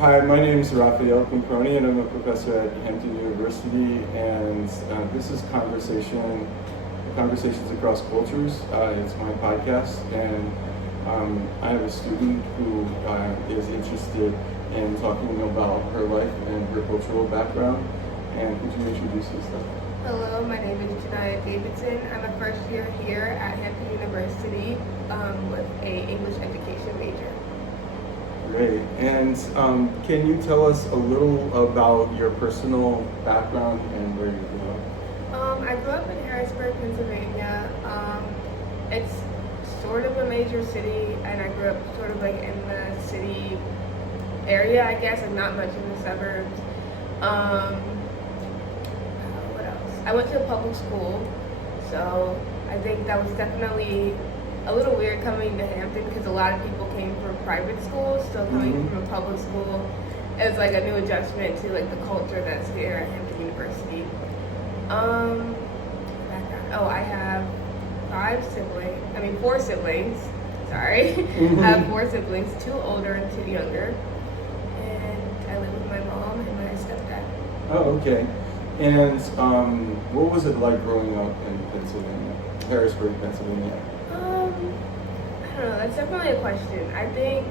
Hi, my name is Raphael Comproni, and I'm a professor at Hampton University. And this is Conversations Across Cultures. It's my podcast, and I have a student who is interested in talking about her life and her cultural background. And could you introduce yourself? Hello, my name is Janyah Davidson. I'm a first year here at Hampton University with an English education major. Great. And can you tell us a little about your personal background and where you grew up? I grew up in Harrisburg, Pennsylvania. It's sort of a major city, and I grew up sort of like in the city area, I guess, and not much in the suburbs. What else? I went to a public school, so I think that was definitely a little weird coming to Hampton because a lot of people came from private schools, so coming from a public school is like a new adjustment to like the culture that's here at Hampton University. I have four siblings. Sorry. I have four siblings, 2 older and 2 younger. And I live with my mom and my stepdad. Oh, okay. And what was it like growing up in Pennsylvania, Harrisburg, Pennsylvania? I don't know, that's definitely a question. I think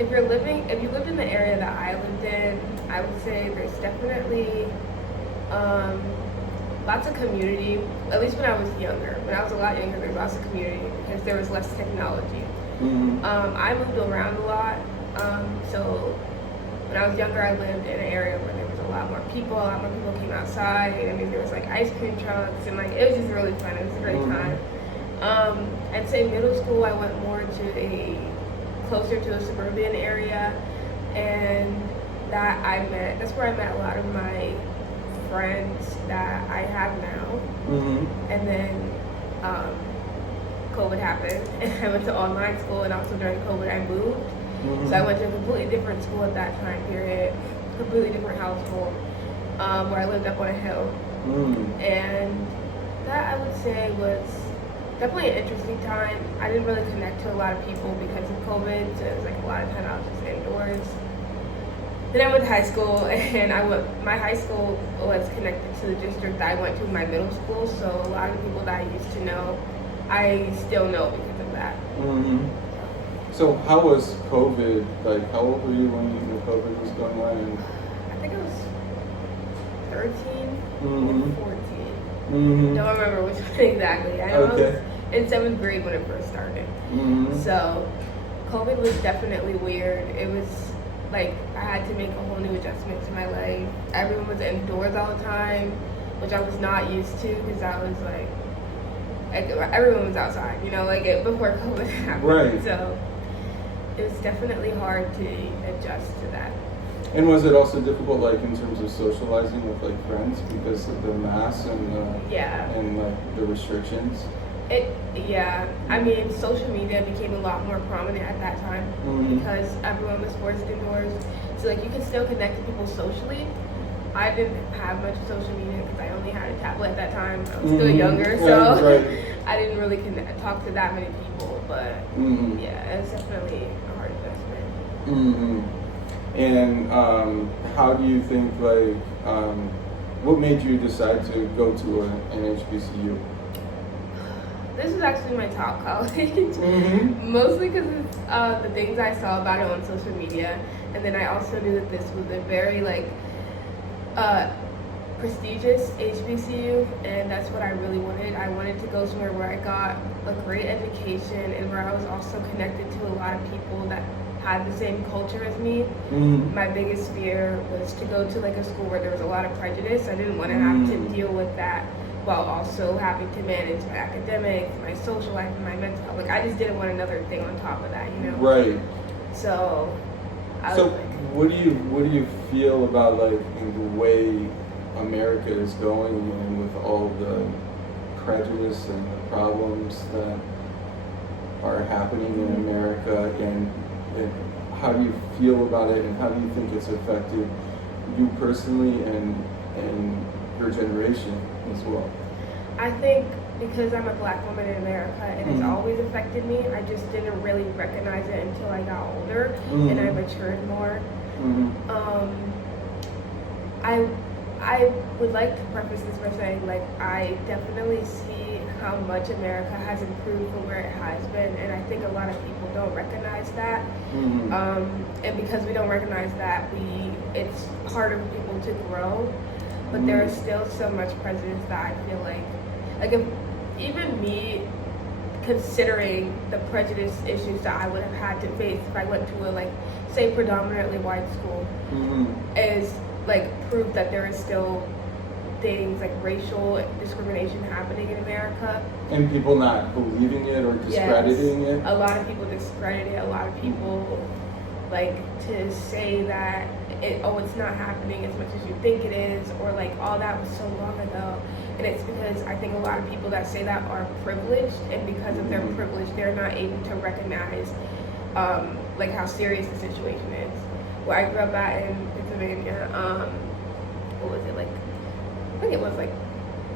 if you lived in the area that I lived in, I would say there's definitely lots of community, at least when I was younger. When I was a lot younger, there was lots of community because there was less technology. I moved around a lot, so when I was younger, I lived in an area where there was a lot more people came outside. I mean, there was like ice cream trucks, and like it was just really fun. It was a great time. I'd say middle school, I went more to closer to a suburban area, and that's where I met a lot of my friends that I have now. And then COVID happened, and I went to online school, and also during COVID, I moved. So I went to a completely different school at that time period, completely different household, where I lived up on a hill. And that, I would say, was definitely an interesting time. I didn't really connect to a lot of people because of COVID, so it was like a lot of time I was just indoors. Then I went to high school, and my high school was connected to the district that I went to in my middle school, so a lot of the people that I used to know, I still know because of that. So how was COVID? Like, how old were you when COVID was going on? I think it was 13 or 14. Don't remember which one exactly. I know I was in 7th grade when it first started. So COVID was definitely weird. It was like I had to make a whole new adjustment to my life. Everyone was indoors all the time, which I was not used to because I was like everyone was outside, before COVID happened. Right. So it was definitely hard to adjust to that. And was it also difficult, like in terms of socializing with like friends because of the masks and like the restrictions? I mean, social media became a lot more prominent at that time because everyone was forced indoors. So like you could still connect to people socially. I didn't have much social media because I only had a tablet at that time. I was still younger, so I didn't really talk to that many people. But it was definitely a hard investment. And how do you think, like, what made you decide to go to an HBCU? This was actually my top college, mostly because of the things I saw about it on social media, and then I also knew that this was a very prestigious HBCU, and that's what I really wanted. I wanted to go somewhere where I got a great education and where I was also connected to a lot of people that had the same culture as me. My biggest fear was to go to like a school where there was a lot of prejudice. I didn't want to have to deal with that while also having to manage my academics, my social life, and my mental health. Like I just didn't want another thing on top of that, Right. So what do you feel about like the way America is going and with all the prejudice and the problems that are happening in America, and how do you feel about it, and how do you think it's affected you personally and your generation as well? I think because I'm a black woman in America and it's always affected me, I just didn't really recognize it until I got older and I matured more. I would like to preface this by saying, like, I definitely see how much America has improved from where it has been, and I think a lot of people don't recognize that. And because we don't recognize that, it's harder for people to grow. But there is still so much prejudice that I feel like if even me, considering the prejudice issues that I would have had to face if I went to a, like, say, predominantly white school, is like proof that there is still things like racial discrimination happening in America. And people not believing it or discrediting it. A lot of people discredit it. A lot of people like to say that it's not happening as much as you think it is, or like, oh, that was so long ago. And it's because I think a lot of people that say that are privileged, and because of their privilege, they're not able to recognize like how serious the situation is. Where I grew up at in Pennsylvania, what was it, like, I think it was like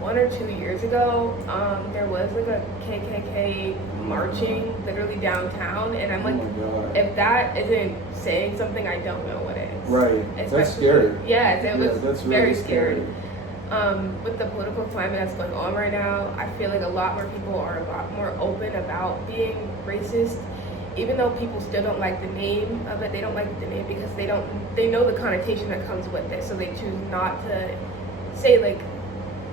1 or 2 years ago, there was like a KKK marching literally downtown, and I'm like, if that isn't saying something, I don't know what is. Right, that's scary. Yes, it was that's very really scary. With the political climate that's going on right now, I feel like a lot more people are a lot more open about being racist. Even though people still don't like the name of it, they don't like the name because they know the connotation that comes with it, so they choose not to say like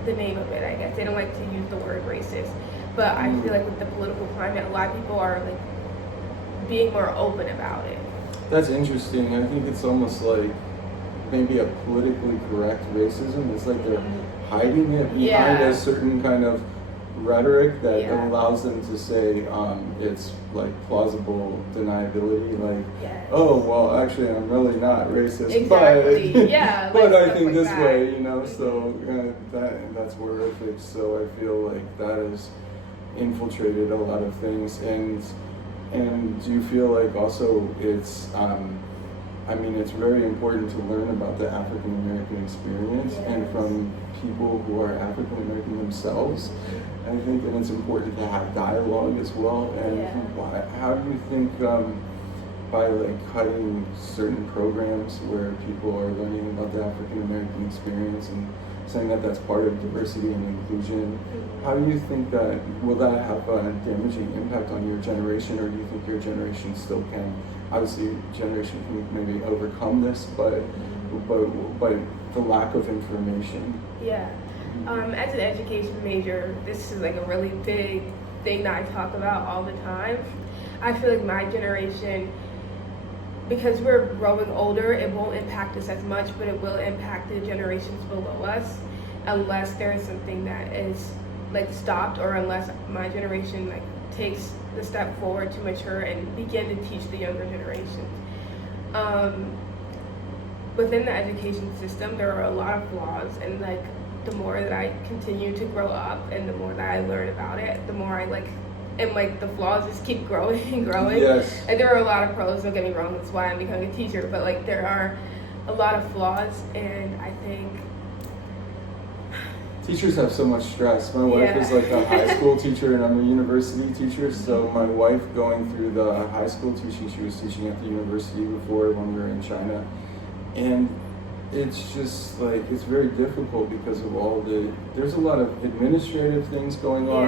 the name of it, I guess. They don't like to use the word racist. But I feel like with the political climate, a lot of people are like being more open about it. That's interesting. I think it's almost like maybe a politically correct racism. It's like they're hiding it behind a certain kind of rhetoric that allows them to say it's like plausible deniability, like, oh, well, actually I'm really not racist, exactly. but, but I think this way, you know, so that's horrific. So I feel like that has infiltrated a lot of things. And do you feel like also it's I mean, it's very important to learn about the African American experience and from people who are African American themselves. I think that it's important to have dialogue as well. And how do you think by like cutting certain programs where people are learning about the African American experience and saying that that's part of diversity and inclusion, how do you think that, will that have a damaging impact on your generation, or do you think your generation still can? Obviously, generation can maybe overcome this, but the lack of information. As an education major, this is like a really big thing that I talk about all the time. I feel like my generation, because we're growing older, it won't impact us as much, but it will impact the generations below us, unless there is something that is like stopped, or unless my generation like takes the step forward to mature and begin to teach the younger generation. Within the education system, there are a lot of flaws, and like the more that I continue to grow up and the more that I learn about it, the more I like, and like the flaws just keep growing and growing. And there are a lot of pros, don't get me wrong, that's why I'm becoming a teacher, but like there are a lot of flaws, and I think teachers have so much stress. My wife is like a high school teacher and I'm a university teacher, so my wife going through the high school teaching, she was teaching at the university before when we were in China, and it's just like, it's very difficult because of there's a lot of administrative things going on,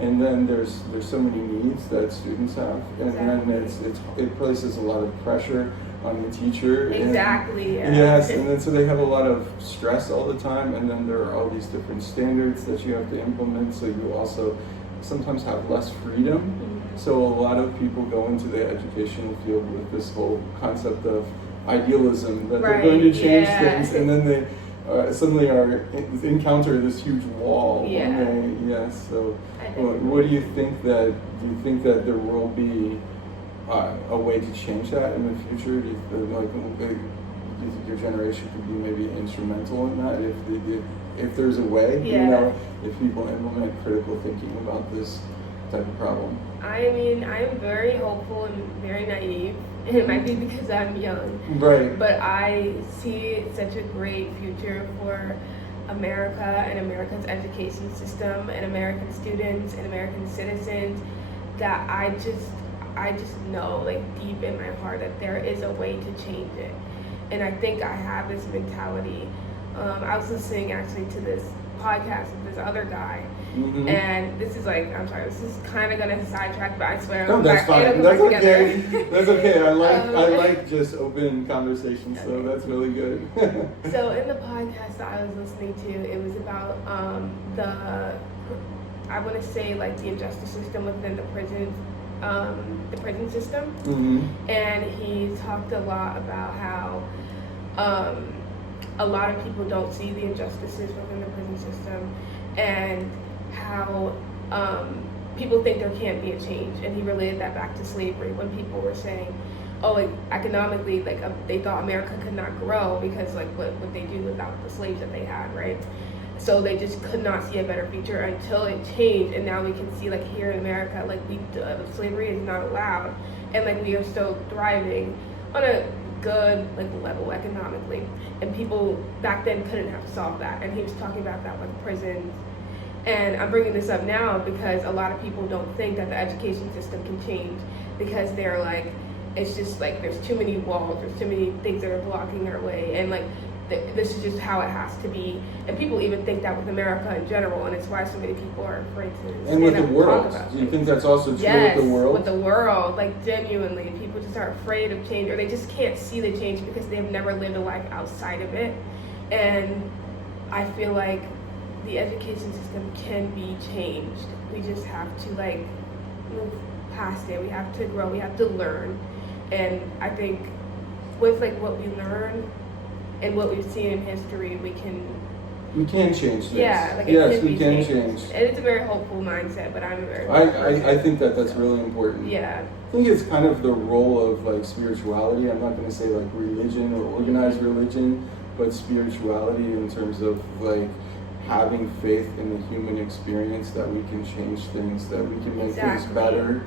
and then there's so many needs that students have, and then it places a lot of pressure on the teacher. And then so they have a lot of stress all the time, and then there are all these different standards that you have to implement, so you also sometimes have less freedom. So a lot of people go into the educational field with this whole concept of idealism that they're going to change things, and then they suddenly encounter this huge wall. So what do you think that there will be a way to change that in the future? Do you think your generation could be maybe instrumental in that if there's a way, you know, if people implement critical thinking about this type of problem? I mean, I'm very hopeful and very naive. It might be because I'm young. Right. But I see such a great future for America and America's education system and American students and American citizens that I just know, like, deep in my heart that there is a way to change it. And I think I have this mentality. I was listening actually to this podcast with this other guy, and this is like, I'm sorry, this is kind of gonna sidetrack, but I swear. No, that's fine. That's okay. That's okay. I like just open conversations, so that's really good. So in the podcast that I was listening to, it was about I want to say like the injustice system within the prison system, and he talked a lot about how a lot of people don't see the injustices within the prison system, and how people think there can't be a change. And he related that back to slavery, when people were saying, oh, like, economically, like, they thought America could not grow because, like, what would they do without the slaves that they had, right? So they just could not see a better future until it changed, and now we can see, like, here in America, like, slavery is not allowed, and, like, we are still thriving on a good, like, level economically. And people back then couldn't have solved that, and he was talking about that with prisons. And I'm bringing this up now because a lot of people don't think that the education system can change, because they're like, it's just like there's too many walls, there's too many things that are blocking their way, and like this is just how it has to be. And people even think that with America in general, and it's why so many people are afraid to and with the world. Do you think that's also true with the world? With the world, like, genuinely, people just are afraid of change, or they just can't see the change because they've never lived a life outside of it. And I feel like the education system can be changed. We just have to, like, move past it. We have to grow. We have to learn. And I think with, like, what we learn and what we've seen in history, we can change this. Yeah, like, yes, we can change. And it's a very hopeful mindset, but I'm very I think that's really important. Yeah. I think it's kind of the role of, like, spirituality. I'm not going to say, like, religion or organized religion, but spirituality in terms of, like, having faith in the human experience, that we can change things, that we can make things better,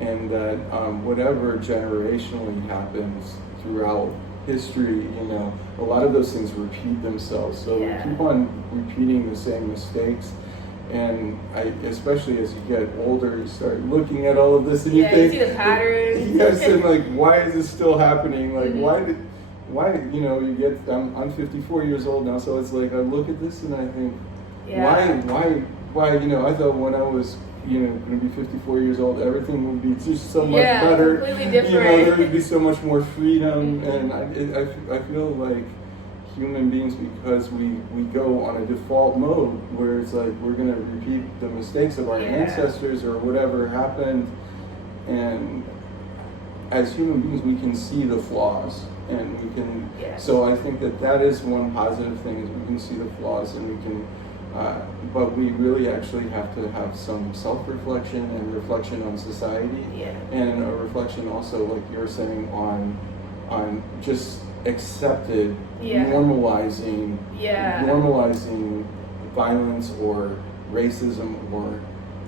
and that whatever generationally happens throughout history, you know, a lot of those things repeat themselves. So we keep on repeating the same mistakes. And especially as you get older, you start looking at all of this and you think, you see the patterns. Yes, and like, why is this still happening? Like, why, you know, I'm 54 years old now, so it's like, I look at this and I think, why, you know, I thought when I was, you know, going to be 54 years old, everything would be just so much better. Completely different. You know, there would be so much more freedom, and I feel like human beings, because we go on a default mode where it's like we're going to repeat the mistakes of our ancestors or whatever happened, and as human beings we can see the flaws, and we can so I think that is one positive thing, is we can see the flaws, and we can but we really actually have to have some self-reflection and reflection on society, and a reflection also, like you're saying, on just accepted normalizing violence or racism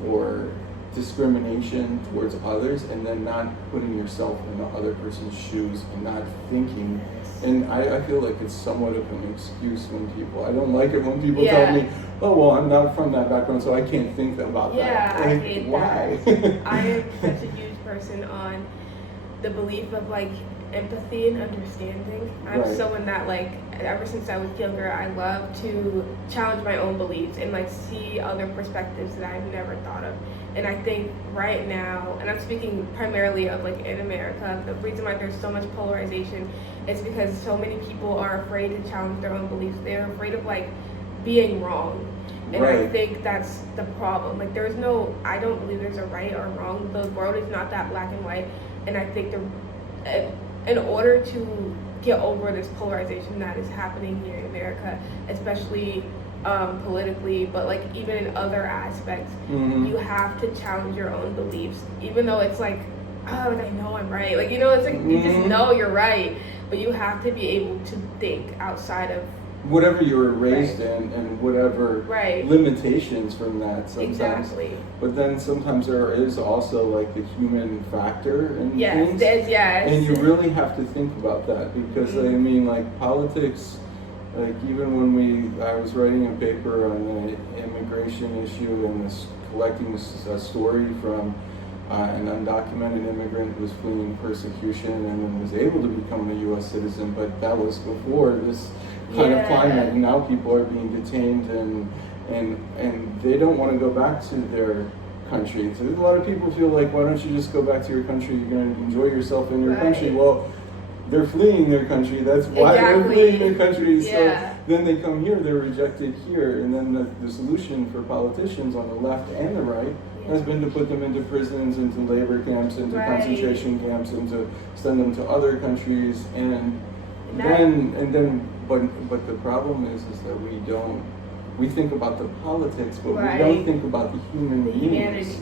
or discrimination towards others, and then not putting yourself in the other person's shoes and not thinking. And I feel like it's somewhat of an excuse when people, I don't like it when people tell me, oh, well, I'm not from that background, so I can't think about that. Yeah, like, I hate why? that. I am such a huge person on the belief of, like, empathy and understanding. I'm someone that, like, ever since I was younger, I love to challenge my own beliefs and, like, see other perspectives that I've never thought of. And I think right now, and I'm speaking primarily of, like, in America, the reason why there's so much polarization is because so many people are afraid to challenge their own beliefs. They're afraid of, like, being wrong. And I think that's the problem. Like, I don't believe there's a right or wrong. The world is not that black and white. And I think in order to get over this polarization that is happening here in America, especially politically, but, like, even in other aspects, you have to challenge your own beliefs, even though it's like, oh, I know I'm right. Like, you know, it's like you just know you're right, but you have to be able to think outside of whatever you were raised in, and whatever limitations from that sometimes. Exactly. But then sometimes there is also, like, the human factor in things. Yes. And you really have to think about that, because I mean, like, politics Like even when I was writing a paper on the immigration issue and collecting a story from an undocumented immigrant who was fleeing persecution and then was able to become a U.S. citizen, but that was before this kind of climate, and now people are being detained and they don't want to go back to their country. So a lot of people feel like, why don't you just go back to your country? You're going to enjoy yourself in your country. Well, they're fleeing their country. That's why they're fleeing their country. So then they come here, they're rejected here. And then the solution for politicians on the left and the right has been to put them into prisons, into labor camps, into concentration camps, and to send them to other countries. But the problem is that we think about the politics, but we don't think about the human beings.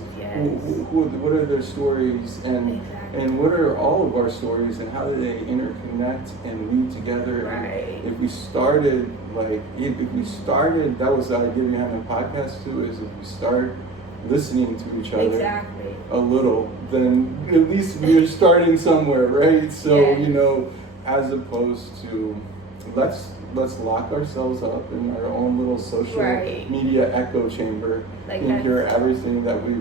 What are their stories, and what are all of our stories, and how do they interconnect and weave together? And if we started, that was the idea behind the podcast too, is if we start listening to each other a little, then at least we're starting somewhere, right? So, as opposed to let's lock ourselves up in our own little social media echo chamber and hear everything that we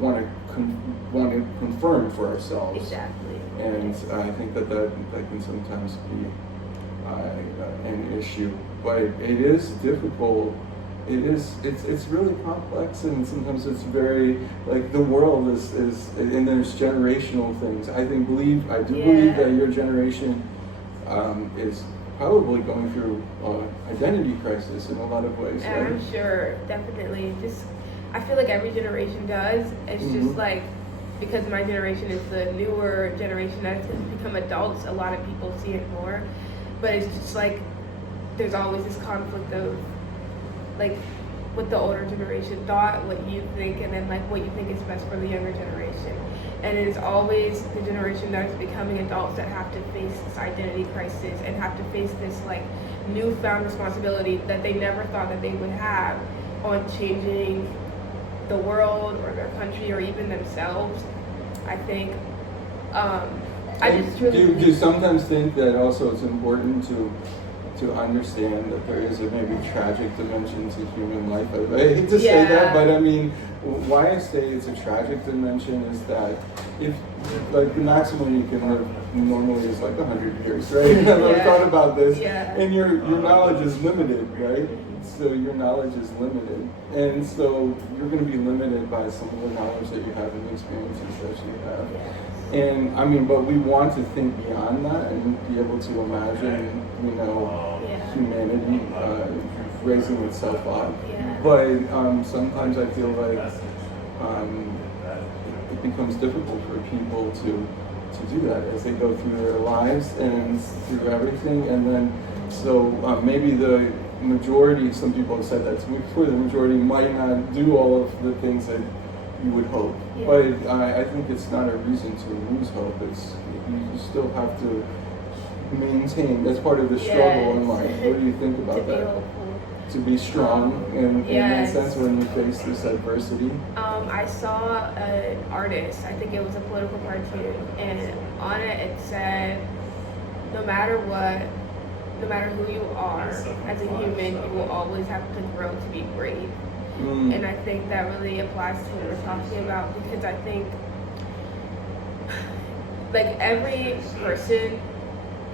want to confirm for ourselves. Exactly. And I think that can sometimes be an issue, but it is difficult. It's really complex, and sometimes it's very, like, the world is and there's generational things. I do believe that your generation is probably going through identity crisis in a lot of ways. And I'm sure, definitely. I feel like every generation does. It's just like, because my generation is the newer generation that's become adults, a lot of people see it more. But it's just like, there's always this conflict of, like, what the older generation thought, what you think, and then like what you think is best for the younger generation. And it is always the generation that is becoming adults that have to face this identity crisis and have to face this like newfound responsibility that they never thought that they would have on changing the world or their country or even themselves. I think I just really do you sometimes think that also it's important to understand that there is a maybe tragic dimension to human life? I hate to say that, but I mean, why I say it's a tragic dimension is that if, like, the maximum you can live normally is like 100 years, right? I've never thought about this. And your knowledge is limited, right? So your knowledge is limited. And so you're going to be limited by some of the knowledge that you have and the experiences that you have. And I mean, but we want to think beyond that and be able to imagine, humanity raising itself up. But sometimes I feel like it becomes difficult for people to do that as they go through their lives and through everything. And then, so maybe the majority, some people have said that to me before, the majority might not do all of the things that you would hope. But I think it's not a reason to lose hope. You still have to maintain, that's part of the struggle in life. What do you think about that? To be strong in that sense when you face this adversity? I saw an artist, I think it was a political cartoon, and on it said, no matter what, no matter who you are as a human, you will always have to grow to be brave. And I think that really applies to what we're talking about, because I think, like, every person,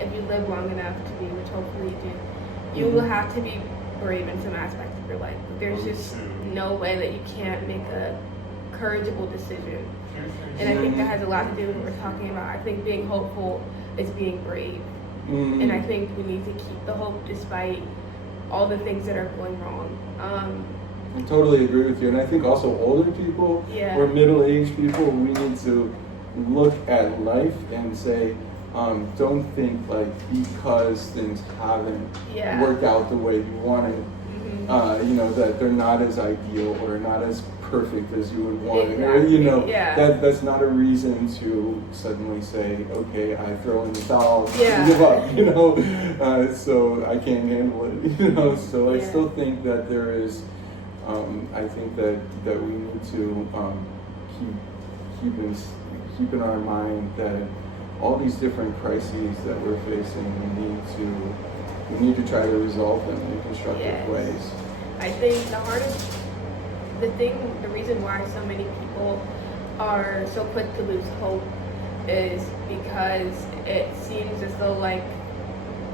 if you live long enough to be, which hopefully you do, you will have to be brave in some aspects of your life. There's just no way that you can't make a courageable decision. And I think that has a lot to do with what we're talking about. I think being hopeful is being brave. And I think we need to keep the hope despite all the things that are going wrong. I totally agree with you. And I think also older people or middle-aged people, we need to look at life and say, don't think like because things haven't worked out the way you wanted, that they're not as ideal or not as perfect as you would want. That's not a reason to suddenly say, okay, I throw in the towel and give up, so I can't handle it, so I still think that there is, I think that we need to keep in our mind that all these different crises that we're facing, we need to we need to try to resolve them in constructive ways. I think the reason why so many people are so quick to lose hope is because it seems as though like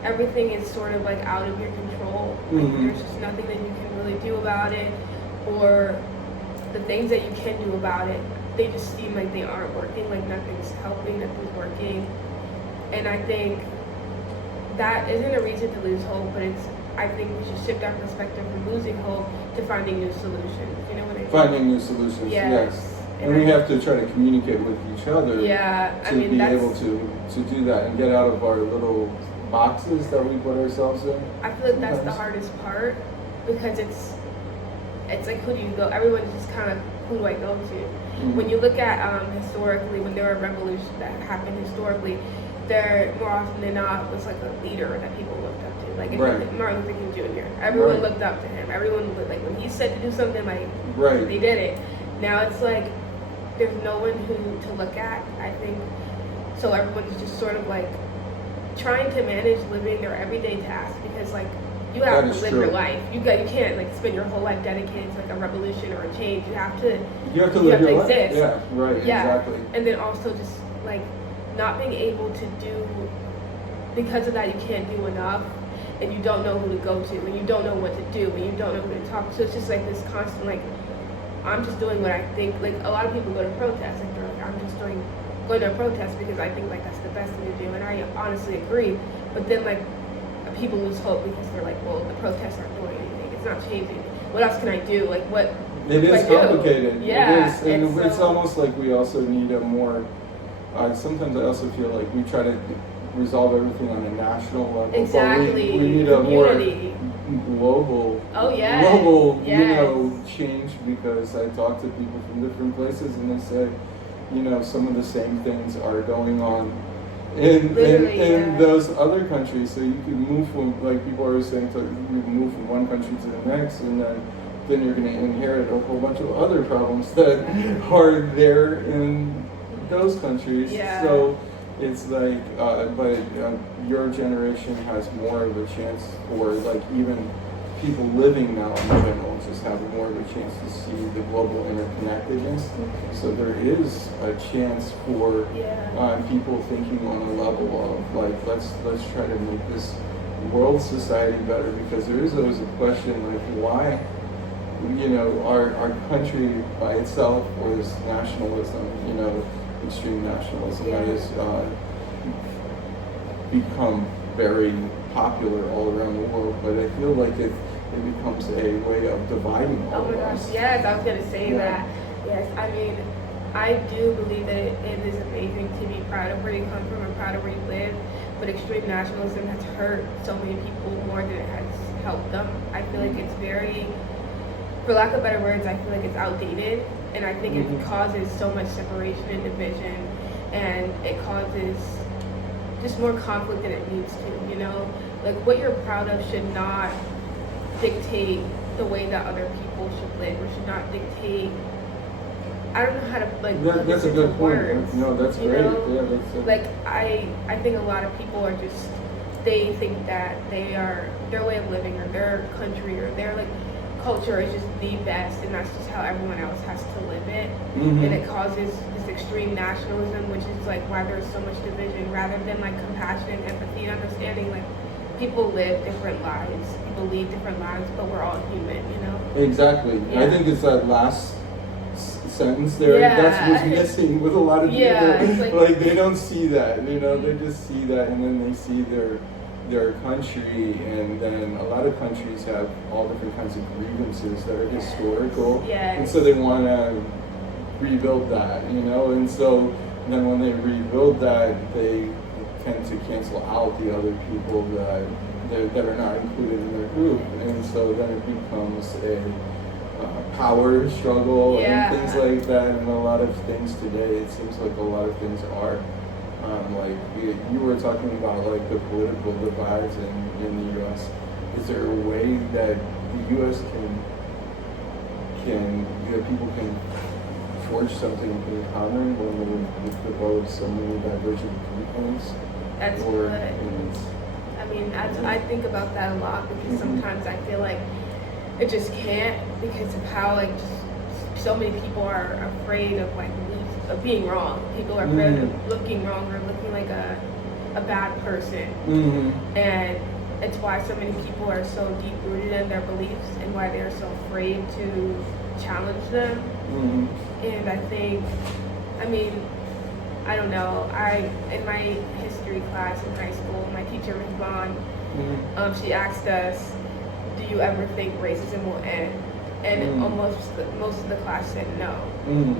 everything is sort of like out of your control. Like there's just nothing that you can really do about it, or the things that you can do about it, they just seem like they aren't working, like nothing's helping, nothing's working. And I think that isn't a reason to lose hope, but I think we should shift our perspective from losing hope to finding new solutions. You know what I mean? Finding new solutions, yes. And we have to try to communicate with each other to be able to do that and get out of our little boxes that we put ourselves in. I feel like that's the hardest part, because it's like, who do you go? Everyone's just kind of, who do I go to? When you look at historically, when there were revolutions that happened historically, there more often than not was like a leader that people looked up to. Like Martin Luther King Jr. Everyone looked up to him. Everyone like when he said to do something, like they did it. Now it's like there's no one who to look at, I think. So everyone's just sort of like trying to manage living their everyday tasks, because like you have to live your life. You can't like spend your whole life dedicated to like a revolution or a change. You have to live your life. Exist. Yeah, right, exactly. And then also just like not being able to do, because of that you can't do enough, and you don't know who to go to, and you don't know what to do, and you don't know who to talk to. So it's just like this constant like, I'm just doing what I think. Like a lot of people go to protests, like they're like, I'm just going to a protest because I think like that's the best thing to do, and I honestly agree. But then like people lose hope because they're like, well, the protests aren't doing anything. It's not changing. What else can I do? Like what? It is complicated. Yeah, it is, and it's almost like we also need a more. Sometimes I also feel like we try to resolve everything on a national level. Exactly. But we need a more global, change, because I talk to people from different places and they say, some of the same things are going on in those other countries. So you can move from, like people are saying, so you can move from one country to the next, and then you're going to inherit a whole bunch of other problems that are there in those countries. So it's like, your generation has more of a chance for, like, even people living now in general just have more of a chance to see the global interconnectedness. So there is a chance for people thinking on a level of like, let's try to make this world society better, because there is always a question like, why our country by itself was nationalism, extreme nationalism that has become very popular all around the world, but I feel like it becomes a way of dividing all of us. Yes, I was going to say that. Yes, I mean, I do believe that it is amazing to be proud of where you come from and proud of where you live, but extreme nationalism has hurt so many people more than it has helped them. I feel like it's very, for lack of better words, I feel like it's outdated, and I think it causes so much separation and division, and it causes just more conflict than it needs to, Like, what you're proud of should not dictate the way that other people should live, or should not dictate, I don't know how to, like, that's a good point. Words, no, that's great. Yeah, that's like, I think a lot of people are just, they think that their way of living, or their country, or their, like, culture is just the best, and that's just how everyone else has to live it. And it causes this extreme nationalism, which is like why there's so much division, rather than like compassion and empathy and understanding. Like, people live different lives, people lead different lives, but we're all human, Exactly. I think it's that last sentence there, that's what's missing with a lot of people. Like they don't see that, they just see that, and then they see their country, and then a lot of countries have all different kinds of grievances that are historical, and so they want to rebuild that, and so then when they rebuild that, they tend to cancel out the other people that are not included in their group, and so then it becomes a power struggle and things like that. And a lot of things today, it seems like a lot of things are like you were talking about, like the political divides in the U.S. Is there a way that the U.S. can people can forge something in common when we've developed so many divergent viewpoints? That's I mean, I think about that a lot because sometimes I feel like it just can't because of how like just so many people are afraid of like of being wrong. People are afraid of looking wrong or looking like a bad person, and it's why so many people are so deep rooted in their beliefs and why they're so afraid to challenge them. And I think, I mean, I don't know. In my history class in high school, my teacher Ms. Bond, she asked us, "Do you ever think racism will end?" And most of the class said no,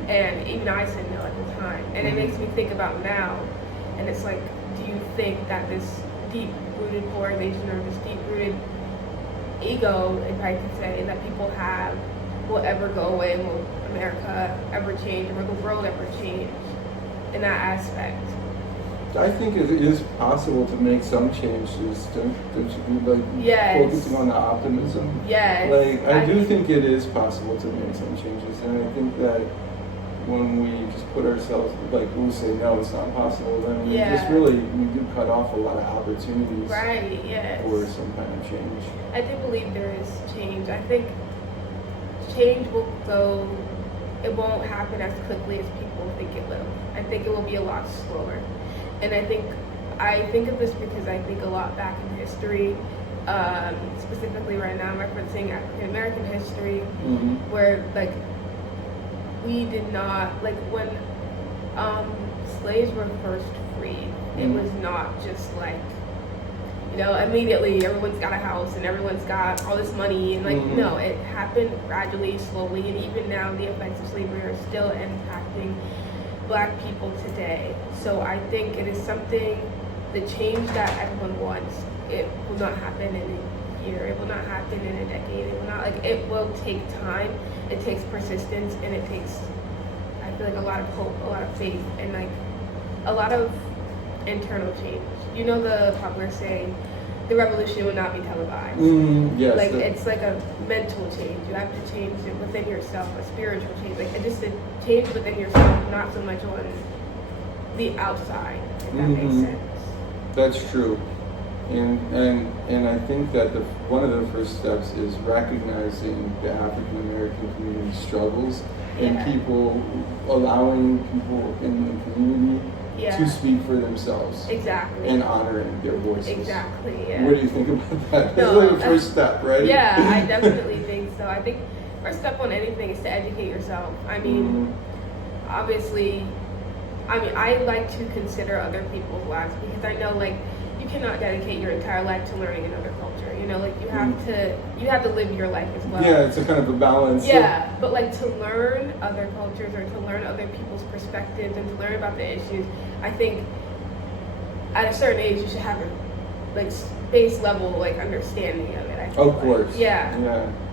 and even I said no at the time. And it makes me think about now, and it's like, do you think that this deep-rooted polarization or this deep-rooted ego, if I could say, that people have will ever go away, and will America ever change, or will the world ever change in that aspect? I think it is possible to make some changes. Don't you be like focusing on the optimism? Yes. Like I do think it is possible to make some changes, and I think that when we just put ourselves like we say no, it's not possible, then we do cut off a lot of opportunities. Right. Yes. For some kind of change. I do believe there is change. I think change will go. It won't happen as quickly as people think it will. I think it will be a lot slower. And I think of this because I think a lot back in history, specifically right now I'm referencing African American history, where like we did not, like when slaves were first freed, it was not just like, you know, immediately everyone's got a house and everyone's got all this money and like, no, it happened gradually, slowly, and even now the effects of slavery are still impacting Black people today. So I think it is something, the change that everyone wants, it will not happen in a year, it will not happen in a decade, it will not, like, it will take time, it takes persistence, and it takes, I feel like, a lot of hope, a lot of faith, and like a lot of internal change. You know the popular saying, the revolution will not be televised. Yes. Like it's like a mental change. You have to change it within yourself, a spiritual change. Like it just a change within yourself, not so much on the outside, if that makes sense. That's true. And I think that one of the first steps is recognizing the African American community struggles and people allowing people in the community to speak for themselves. Exactly. And honoring their voices. Exactly, yeah. What do you think about that? No, That's like the first step, right? Yeah, I definitely think so. I think first step on anything is to educate yourself. I mean, obviously, I like to consider other people's lives because I know, like, you cannot dedicate your entire life to learning another culture. You know, like you have to live your life as well. Yeah, it's a kind of a balance. Yeah, but like to learn other cultures or to learn other people's perspectives and to learn about the issues, I think at a certain age you should have a like base level like understanding of it. I think, of course. Yeah.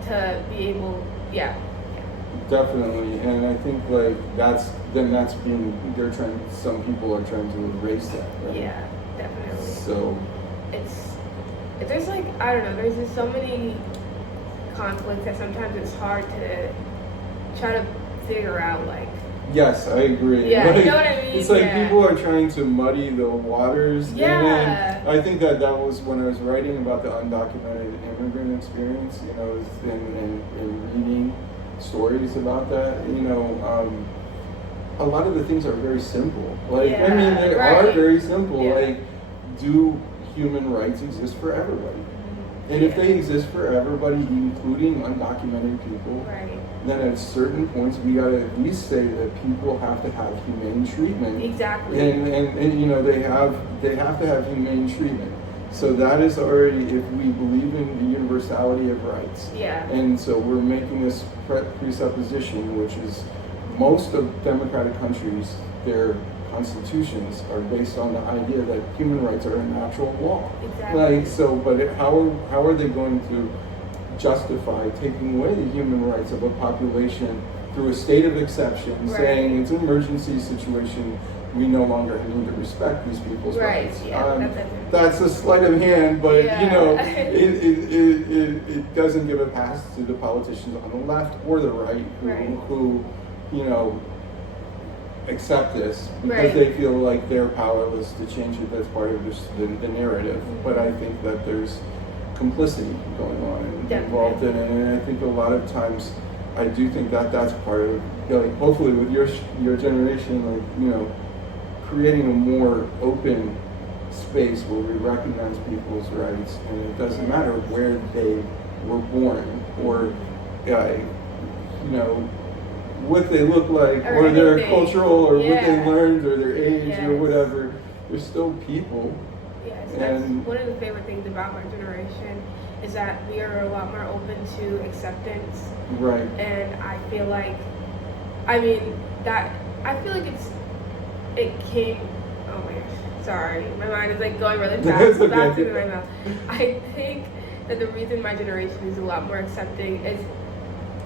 To be able. Yeah. Definitely, and I think like some people are trying to erase that. Right? Yeah, definitely. So there's like, I don't know, there's just so many conflicts that sometimes it's hard to try to figure out, like. Yes, I agree. Yeah, like, you know what I mean? It's like people are trying to muddy the waters. Yeah. And I think that was when I was writing about the undocumented immigrant experience, you know, and reading stories about that, you know, a lot of the things are very simple. Like, I mean, they are very simple. Yeah. Like, do human rights exist for everybody? And if they exist for everybody, including undocumented people, then at certain points we gotta at least say that people have to have humane treatment. Exactly. And you know, they have to have humane treatment. So that is already, if we believe in the universality of rights. Yeah. And so we're making this presupposition, which is most of democratic countries, their constitutions are based on the idea that human rights are a natural law. Exactly. Like, so, but how are they going to justify taking away the human rights of a population through a state of exception, saying it's an emergency situation, we no longer need to respect these people's rights. Yeah, that's a sleight of hand, but you know, it doesn't give a pass to the politicians on the left or the right who you know, accept this because Right. they feel like they're powerless to change it. That's part of just the narrative. But I think that there's complicity going on and involved in it, and I think a lot of times I do think that that's part of, like, hopefully with your generation, like, you know, creating a more open space where we recognize people's rights, and it doesn't matter where they were born or you know, what they look like or their cultural or what they learned or their age or whatever. They're still people. Yes, that's one of the favorite things about my generation is that we are a lot more open to acceptance. Right. And I feel like, it came, oh my gosh, sorry, my mind is like going really fast, back to my mouth. I think that the reason my generation is a lot more accepting is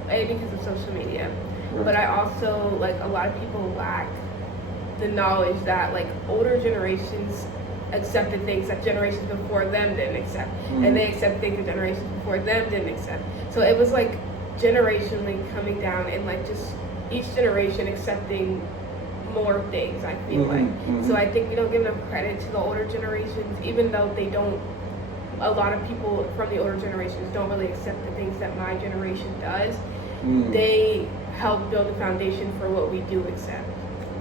because of social media. Right. But I also, like, a lot of people lack the knowledge that, like, older generations accepted things that generations before them didn't accept. And they accept things that generations before them didn't accept. So it was like generationally coming down and like just each generation accepting more things, I feel like. So I think we don't give enough credit to the older generations, even though they don't, a lot of people from the older generations don't really accept the things that my generation does. They help build a foundation for what we do accept.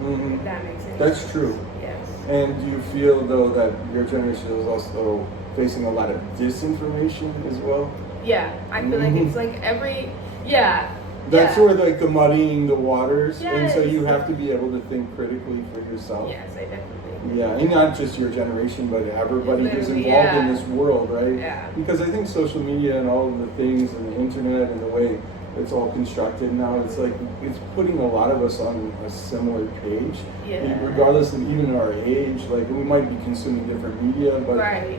If that makes sense. That's true. Yes. And do you feel though that your generation is also facing a lot of disinformation as well? Yeah, I feel like it's like That's sort of like the muddying the waters, yes. And so you have to be able to think critically for yourself. Yes, I definitely. Yeah, and not just your generation, but everybody who's involved in this world, right? Yeah. Because I think social media and all of the things and the internet and the way it's all constructed now, it's like it's putting a lot of us on a similar page. Yeah. Regardless of even our age, like we might be consuming different media,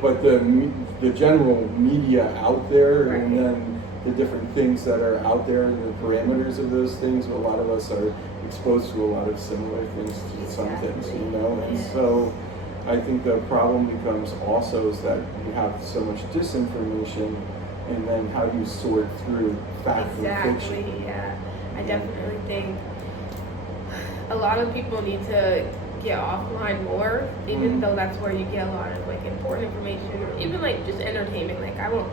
but the general media out there, and then the different things that are out there and the parameters of those things, a lot of us are exposed to a lot of similar things to some things, you know. And so I think the problem becomes also is that you have so much disinformation, and then how do you sort through fact and fiction? Yeah. I definitely think a lot of people need to get offline more, even though that's where you get a lot of like important information, or even like just entertainment. Like I won't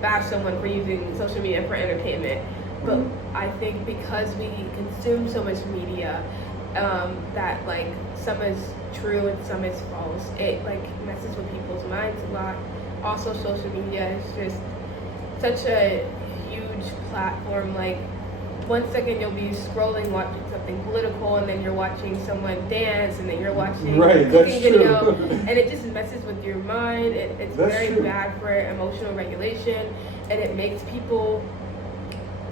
bash someone for using social media for entertainment, but I think because we consume so much media, that like some is true and some is false, it like messes with people's minds a lot. Also, social media is just such a huge platform. Like 1 second you'll be scrolling watching something political, and then you're watching someone dance, and then you're watching a cooking video, and it just messes with your mind. It's very bad for emotional regulation, and it makes people,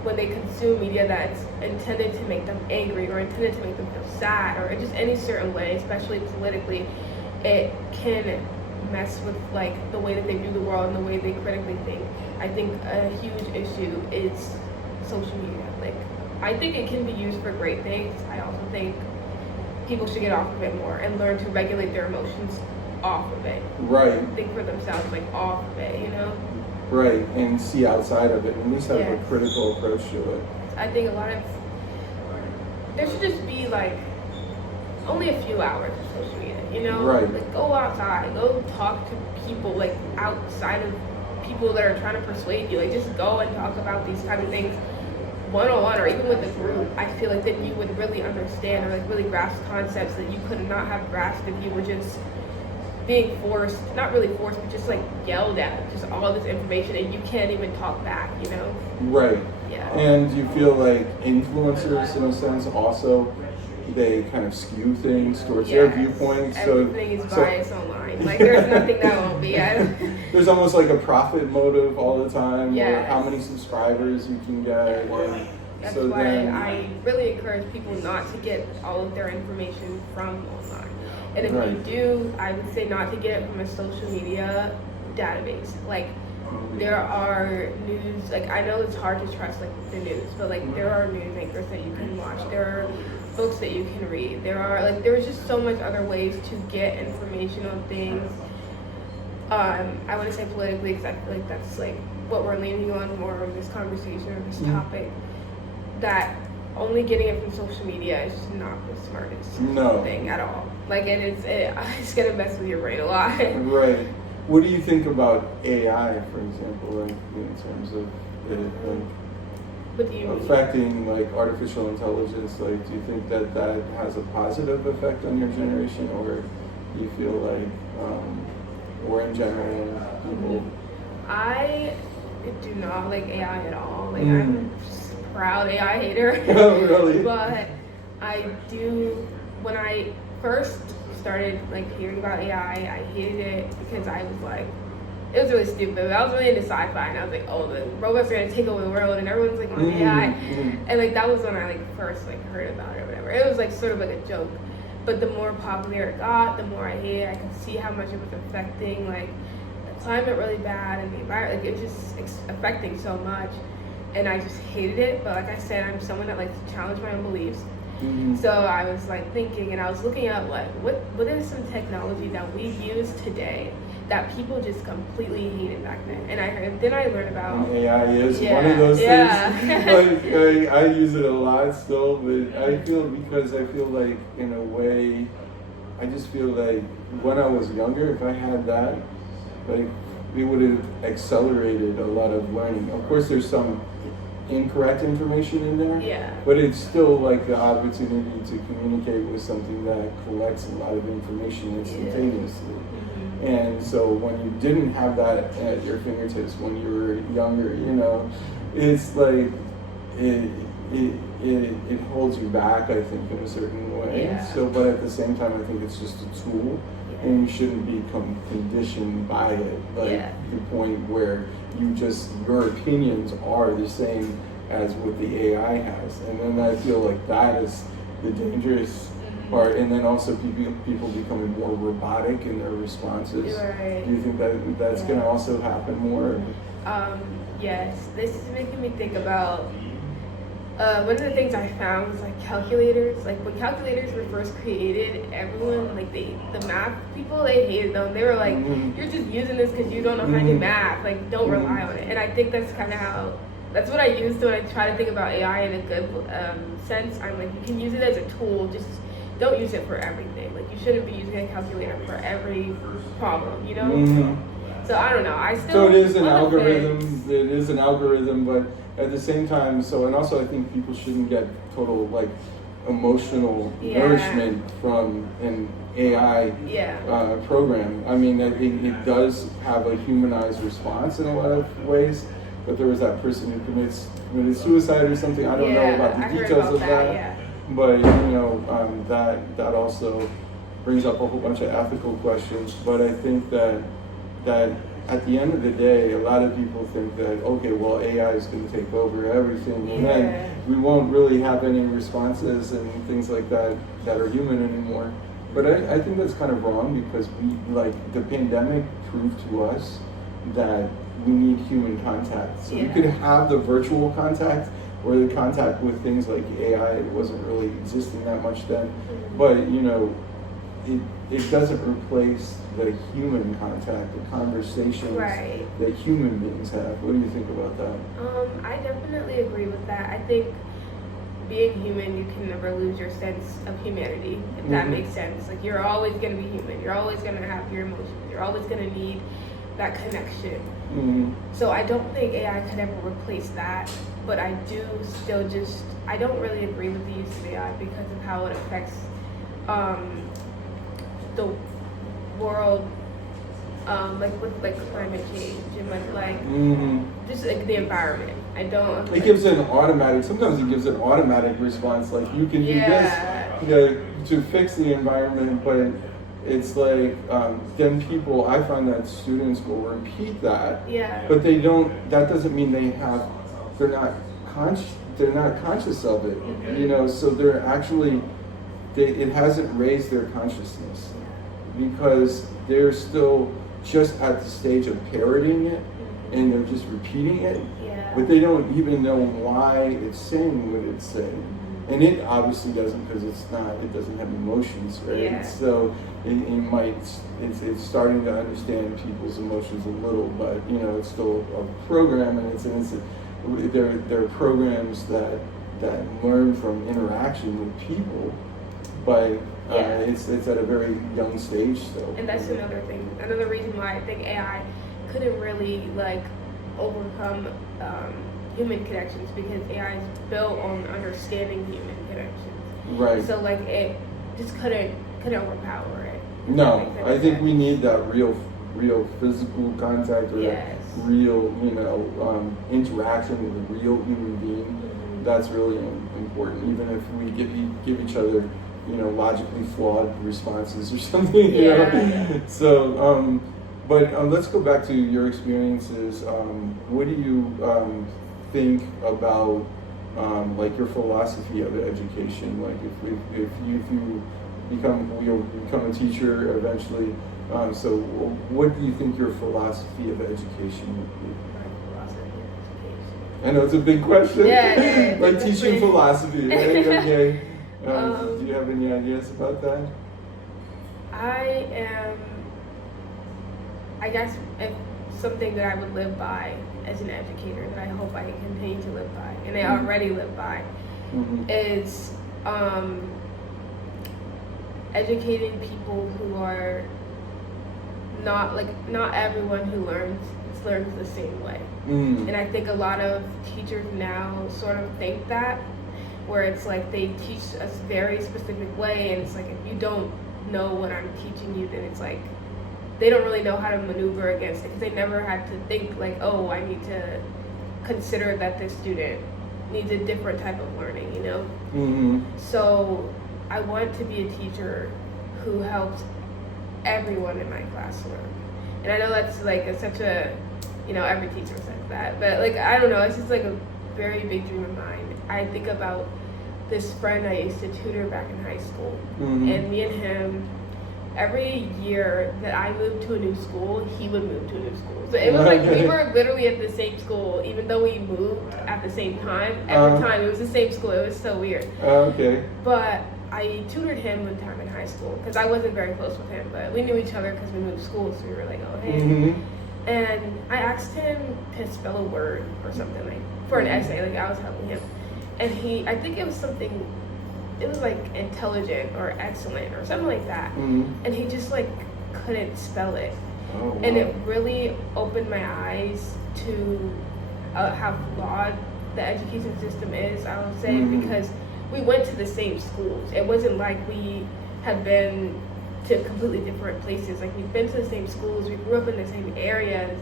when they consume media that's intended to make them angry or intended to make them feel sad or in just any certain way, especially politically, it can mess with like the way that they view the world and the way they critically think. I think a huge issue is social media. Like, I think it can be used for great things. I also think people should get off of it more and learn to regulate their emotions off of it. Right. Think for themselves, like off of it, you know? Right, and see outside of it, and at least have a critical approach to it. I think there should just be like only a few hours of social media, you know? Right. Like go outside, go talk to people like outside of people that are trying to persuade you. Like just go and talk about these kind of things one-on-one or even with a group. I feel like then you would really understand or like really grasp concepts that you could not have grasped if you were just being forced, not really forced, but just like yelled at, just all this information, and you can't even talk back, you know? Right. Yeah. And you feel like influencers, in a sense, also, they kind of skew things towards their viewpoints. Everything is biased online. Like there's nothing that won't be. There's almost like a profit motive all the time, or how many subscribers you can get. That's why I really encourage people not to get all of their information from online. And if you do, I would say not to get it from a social media database. Like there are news, like I know it's hard to trust like the news, but like there are news anchors that you can watch. There are books that you can read. There's just so much other ways to get information on things. I wouldn't say politically, because I feel like that's like what we're leaning on more in this conversation or this topic. That only getting it from social media is just not the smartest thing at all. Like, and it's gonna mess with your brain a lot. Right. What do you think about AI, for example, like in terms of it, like affecting like artificial intelligence? Like, do you think that that has a positive effect on your generation, or do you feel like, or in general, people? I do not like AI at all. Like, I'm just a proud AI hater. Oh, really? But I do, when I first started like hearing about AI, I hated it because I was like, it was really stupid. I was really into sci-fi, and I was like, oh, the robots are gonna take over the world, and everyone's like on AI, and like that was when I like first like heard about it or whatever. It was like sort of like a joke, but the more popular it got, the more I hated it. I could see how much it was affecting like the climate really bad and the environment. Like, it was just affecting so much, and I just hated it. But like I said, I'm someone that likes to challenge my own beliefs. So I was like thinking, and I was looking at like what is some technology that we use today that people just completely hated back then. And then I learned about AI is one of those things. Like, I use it a lot still, but I feel like in a way, I just feel like when I was younger, if I had that, like, it would have accelerated a lot of learning. Of course, there's some incorrect information in there, but it's still like the opportunity to communicate with something that collects a lot of information instantaneously. And so when you didn't have that at your fingertips when you were younger, you know, it's like it holds you back, I think, in a certain way. So, but at the same time, I think it's just a tool, and you shouldn't become conditioned by it. Like the point where your opinions are the same as what the AI has, and then I feel like that is the dangerous part. And then also people becoming more robotic in their responses. Right. Do you think that that's going to also happen more? Yes, this is making me think about one of the things I found was like calculators. Like, when calculators were first created, everyone, like the math people, they hated them. They were like, you're just using this because you don't know how to do math. Like, don't rely on it. And I think that's kind of that's what I use when I try to think about AI in a good sense. I'm like, you can use it as a tool, just don't use it for everything. Like, you shouldn't be using a calculator for every problem, you know? So I don't know. So it is an algorithm. It is an algorithm, but at the same time, and also I think people shouldn't get total like emotional nourishment from an AI program. I mean, it does have a humanized response in a lot of ways, but there was that person who committed suicide or something. I don't know about the details of that. But you know, that also brings up a whole bunch of ethical questions. But I think that at the end of the day, a lot of people think that, okay, well, AI is going to take over everything, and then we won't really have any responses and things like that are human anymore. But I think that's kind of wrong, because the pandemic proved to us that we need human contact. So we could have the virtual contact, or the contact with things like AI. It wasn't really existing that much then, but you know, it doesn't replace the human contact, the conversations that human beings have. What do you think about that? I definitely agree with that. I think being human, you can never lose your sense of humanity, if that makes sense. Like, you're always going to be human. You're always going to have your emotions. You're always going to need that connection. So I don't think AI could ever replace that, but I do still I don't really agree with the use of AI because of how it affects the world, like with like climate change and just like the environment. I don't. It gives an automatic. Sometimes it gives an automatic response. Like, you can do this, to fix the environment, but it's like then people. I find that students will repeat that. But they don't. That doesn't mean they're not conscious of it. You know. So they're actually. It hasn't raised their consciousness, because they're still just at the stage of parroting it, and they're just repeating it, but they don't even know why it's saying what it's saying. And it obviously doesn't, because it doesn't have emotions, right? So it's starting to understand people's emotions a little, but you know, it's still a program, and there are programs that that learn from interaction with people, but it's at a very young stage still. And that's another thing, another reason why I think AI couldn't really like overcome human connections, because AI is built on understanding human connections. Right. So like it just couldn't overpower it. No, I think we need that real physical contact, or Yes. real, interaction with a real human being. Mm-hmm. That's really important, even if we give each other, logically flawed responses or something. Yeah. So, but let's go back to your experiences. What do you think about like your philosophy of education? Like if you become a teacher eventually. So what do you think your philosophy of education would be? My philosophy of education. I know it's a big question. Yeah. Like teaching philosophy, right? Okay. Do you have any ideas about that? I guess if something that I would live by as an educator, that I hope I can continue to live by, and I already live by, is educating people who are not everyone who learns the same way. And I think a lot of teachers now sort of think that, where it's like they teach a very specific way, and it's like if you don't know what I'm teaching you, then it's like they don't really know how to maneuver against it, because they never had to think like, oh, I need to consider that this student needs a different type of learning, So I want to be a teacher who helps everyone in my class learn. And I know that's like such a, every teacher says that, but like, I don't know, it's just like a very big dream of mine. I think about this friend I used to tutor back in high school, and me and him, every year that I moved to a new school, he would move to a new school. So it was like we were literally at the same school, even though we moved at the same time. Every time it was the same school. It was so weird. Okay. But I tutored him one time in high school, because I wasn't very close with him, but we knew each other because we moved schools. So we were like, oh hey. And I asked him to spell a word or something, like for an essay. Like I was helping him, and I think it was something. It was like intelligent or excellent or something like that. And he just like couldn't spell it. Oh, wow. And it really opened my eyes to how flawed the education system is, I would say, because we went to the same schools. It wasn't like we had been to completely different places. Like we've been to the same schools, we grew up in the same areas.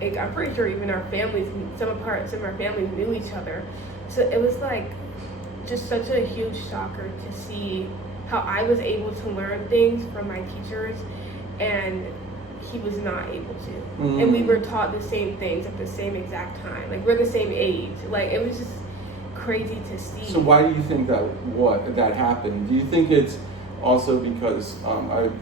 Like I'm pretty sure even our families, some of our families knew each other. So it was like just such a huge shocker to see how I was able to learn things from my teachers and he was not able to. And we were taught the same things at the same exact time. Like we're the same age. Like it was just crazy to see. So why do you think that happened? Do you think it's also because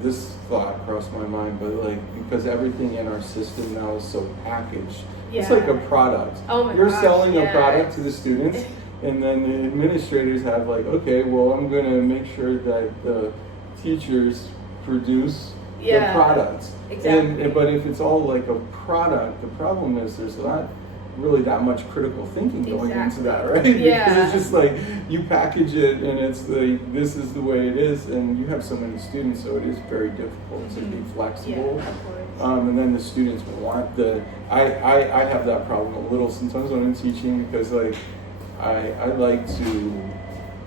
this thought crossed my mind, but like because everything in our system now is so packaged. Yeah. It's like a product. Oh my You're gosh, selling yes. a product to the students. And then the administrators have like, okay, well, I'm going to make sure that the teachers produce the products. Exactly. But if it's all like a product, the problem is there's not really that much critical thinking going into that, right? Yeah. Because it's just like you package it and it's like, this is the way it is, and you have so many students, so it is very difficult to be flexible. Yeah, of course. And then the students want I have that problem a little sometimes when I'm teaching, because like, I like to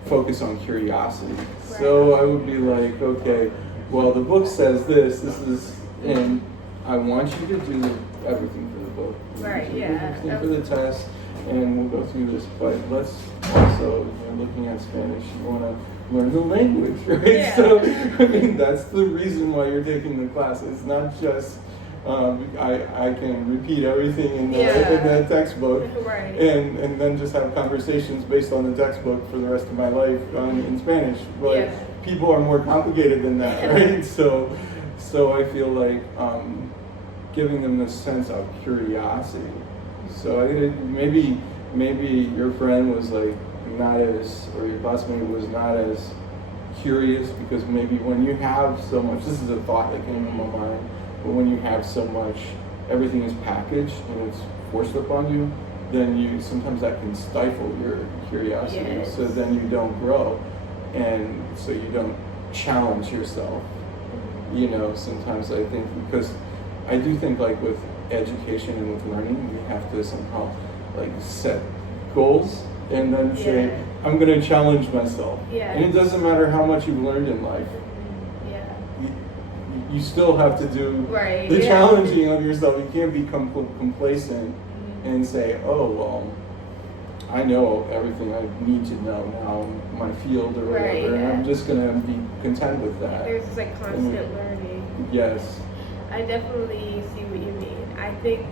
focus on curiosity. Right. So I would be like, okay, well, the book says this is, and I want you to do everything for the book. Right, do yeah. everything for the test, and we'll go through this, but let's also, looking at Spanish, you want to learn the language, right? Yeah. So, I mean, that's the reason why you're taking the class. It's not just, I can repeat everything in the textbook, right. and then just have conversations based on the textbook for the rest of my life in Spanish. But people are more complicated than that, right? So I feel like giving them this sense of curiosity. So maybe your friend was like not as, or your classmate was not as curious, because maybe when you have so much, this is a thought that came to my mind. But when you have so much, everything is packaged and it's forced upon you, then sometimes that can stifle your curiosity. Yes. So then you don't grow, and so you don't challenge yourself. You know, sometimes I think, because I do think like with education and with learning, we have to somehow like set goals and then say, I'm going to challenge myself. Yeah. And it doesn't matter how much you've learned in life. Yeah. You still have to do the challenging of yourself. You can't become complacent and say, oh, well, I know everything I need to know now in my field or whatever, and I'm just going to be content with that. There's this like constant learning. Yes. I definitely see what you mean. I think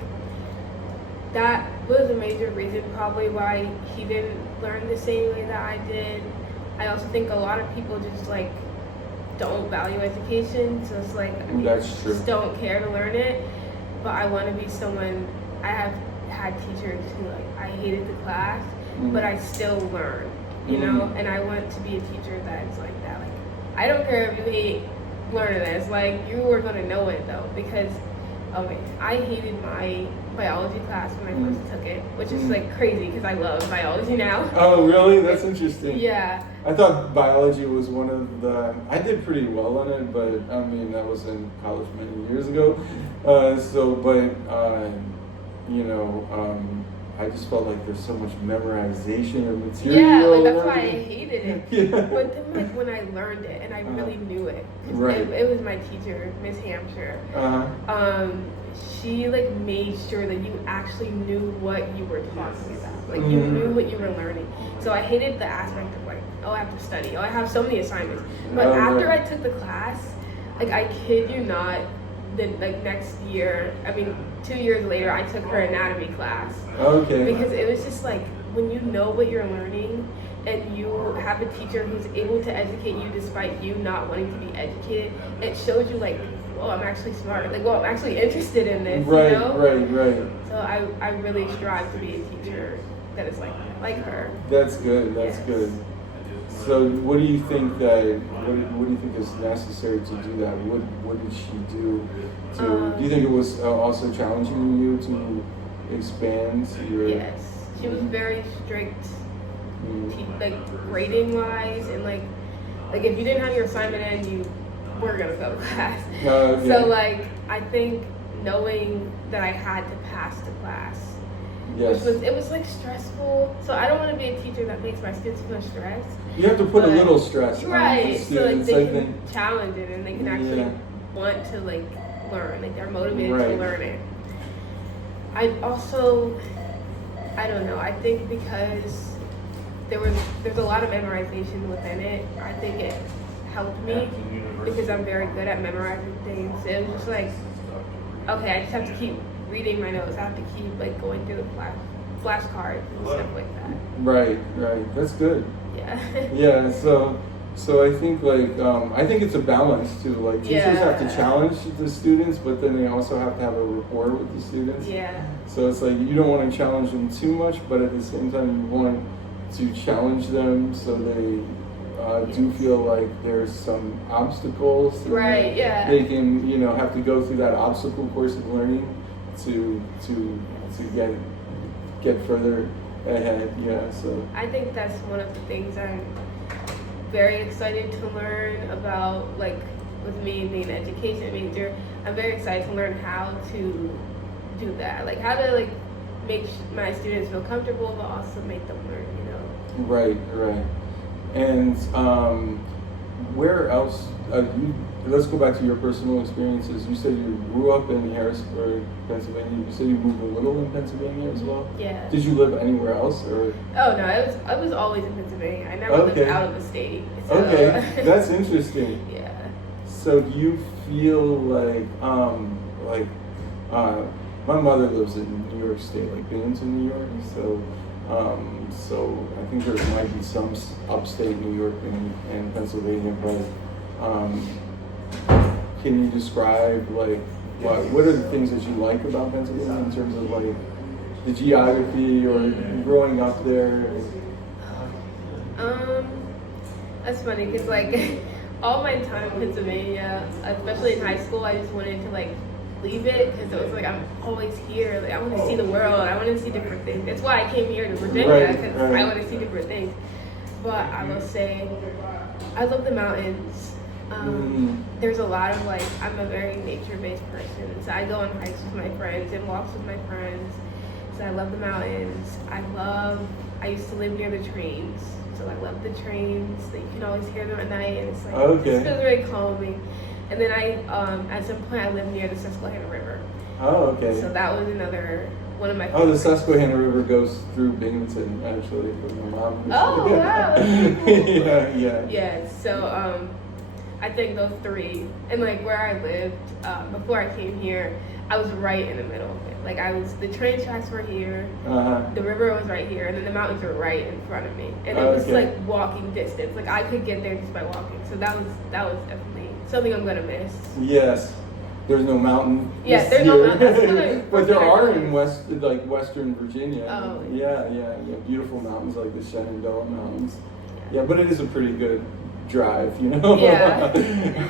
that was a major reason probably why he didn't learn the same way that I did. I also think a lot of people just like don't value education, so it's like That's true. just don't care to learn it. But I want to be someone. I have had teachers who like I hated the class, but I still learn, you know. And I want to be a teacher that's like that. Like I don't care if you hate learning this, like you are gonna know it though, because I hated my biology class when I first took it, which is like crazy because I love biology now. Oh, really? That's interesting. Yeah. I thought biology was one of the. I did pretty well on it, but I mean that was in college many years ago. You know, I just felt like there's so much memorization of material. Yeah, like that's why I hated it. Yeah. But then like when I learned it and I really knew it, 'cause Right. it was my teacher, Miss Hampshire. She like made sure that you actually knew what you were talking about. Like you knew what you were learning. So I hated the aspect of like, oh, I have to study. Oh, I have so many assignments. But after I took the class, like I kid you not, the like next year, 2 years later, I took her anatomy class. Okay. Because it was just like when you know what you're learning and you have a teacher who's able to educate you despite you not wanting to be educated, it shows you like, oh, I'm actually smart. Like, well, I'm actually interested in this. Right, you know? right. So I really strive to be a teacher that is like her. That's good. That's good. So, what do you think is necessary to do that? What did she do? Do you think it was also challenging you to expand your? Yes, she was very strict, like grading wise, and like if you didn't have your assignment in, you were gonna go to class. Okay. So like I think knowing that I had to pass the class. Yes. It was like stressful. So I don't want to be a teacher that makes my students feel stressed. You have to put a little stress on the students. So like they can challenge it and they can actually want to like learn. Like they're motivated to learn it. I don't know. I think because there's a lot of memorization within it. I think it helped me because I'm very good at memorizing things. It was just like, okay, I just have to keep reading my notes. I have to keep like going through the flashcards and stuff like that. Right. That's good. Yeah. Yeah. So I think I think it's a balance too. Like teachers have to challenge the students, but then they also have to have a rapport with the students. Yeah. So it's like you don't want to challenge them too much, but at the same time you want to challenge them so they do feel like there's some obstacles. Right. Yeah. They can have to go through that obstacle course of learning to get further ahead. Yeah. So I think that's one of the things I'm very excited to learn about, like with me being an education major. I'm very excited to learn how to do that, like how to like make my students feel comfortable but also make them learn, Right. And where else let's go back to your personal experiences. You said you grew up in Harrisburg, Pennsylvania. You said you moved a little in Pennsylvania as well? Yeah. Did you live anywhere else or? Oh no, I was always in Pennsylvania. I never lived out of the state. So. Okay, that's interesting. Yeah. So do you feel like my mother lives in New York State, like Binghamton, New York. So I think there might be some upstate New York and Pennsylvania, but can you describe like what are the things that you like about Pennsylvania in terms of like the geography or growing up there? That's funny because like all my time in Pennsylvania, especially in high school, I just wanted to like leave it because it was like I'm always here. Like I want to see the world. I want to see different things. That's why I came here to Virginia because I want to see different things. But I will say, I love the mountains. There's a lot of like, I'm a very nature-based person. So I go on hikes with my friends and walks with my friends. So I love the mountains. I used to live near the trains. So I love the trains. So you can always hear them at night. And it's like, it feels very calming. And then at some point I lived near the Susquehanna River. Oh, okay. So that was another one of my favorites. Oh, the Susquehanna River goes through Binghamton, actually, from my mom. Oh, wow. Cool. Yeah. So I think those three, and like where I lived before I came here, I was right in the middle of it. Like the train tracks were here, the river was right here, and then the mountains were right in front of me. And it was like walking distance. Like I could get there just by walking. So that was definitely something I'm gonna miss. Yes. There's no mountain. Yeah, there's no mountain. But there are in Western Virginia. Oh. Yeah. Beautiful mountains like the Shenandoah Mountains. Yeah, but it is a pretty good drive, Yeah.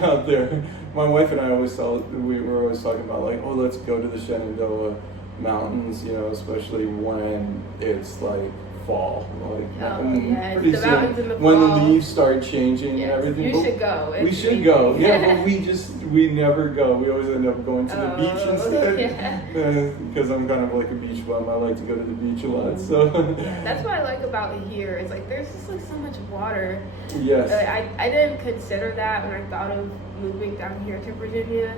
out there. My wife and I we were always talking about like, oh, let's go to the Shenandoah Mountains, especially when it's like fall. Pretty the soon, mountains in the when fall. the leaves start changing and everything. You should go. We should go. Yeah, but we never go. We always end up going to the beach instead. Because I'm kind of like a beach bum. I like to go to the beach a lot. So that's what I like about here. Is like there's just like so much water. Yes. I didn't consider that when I thought of moving down here to Virginia,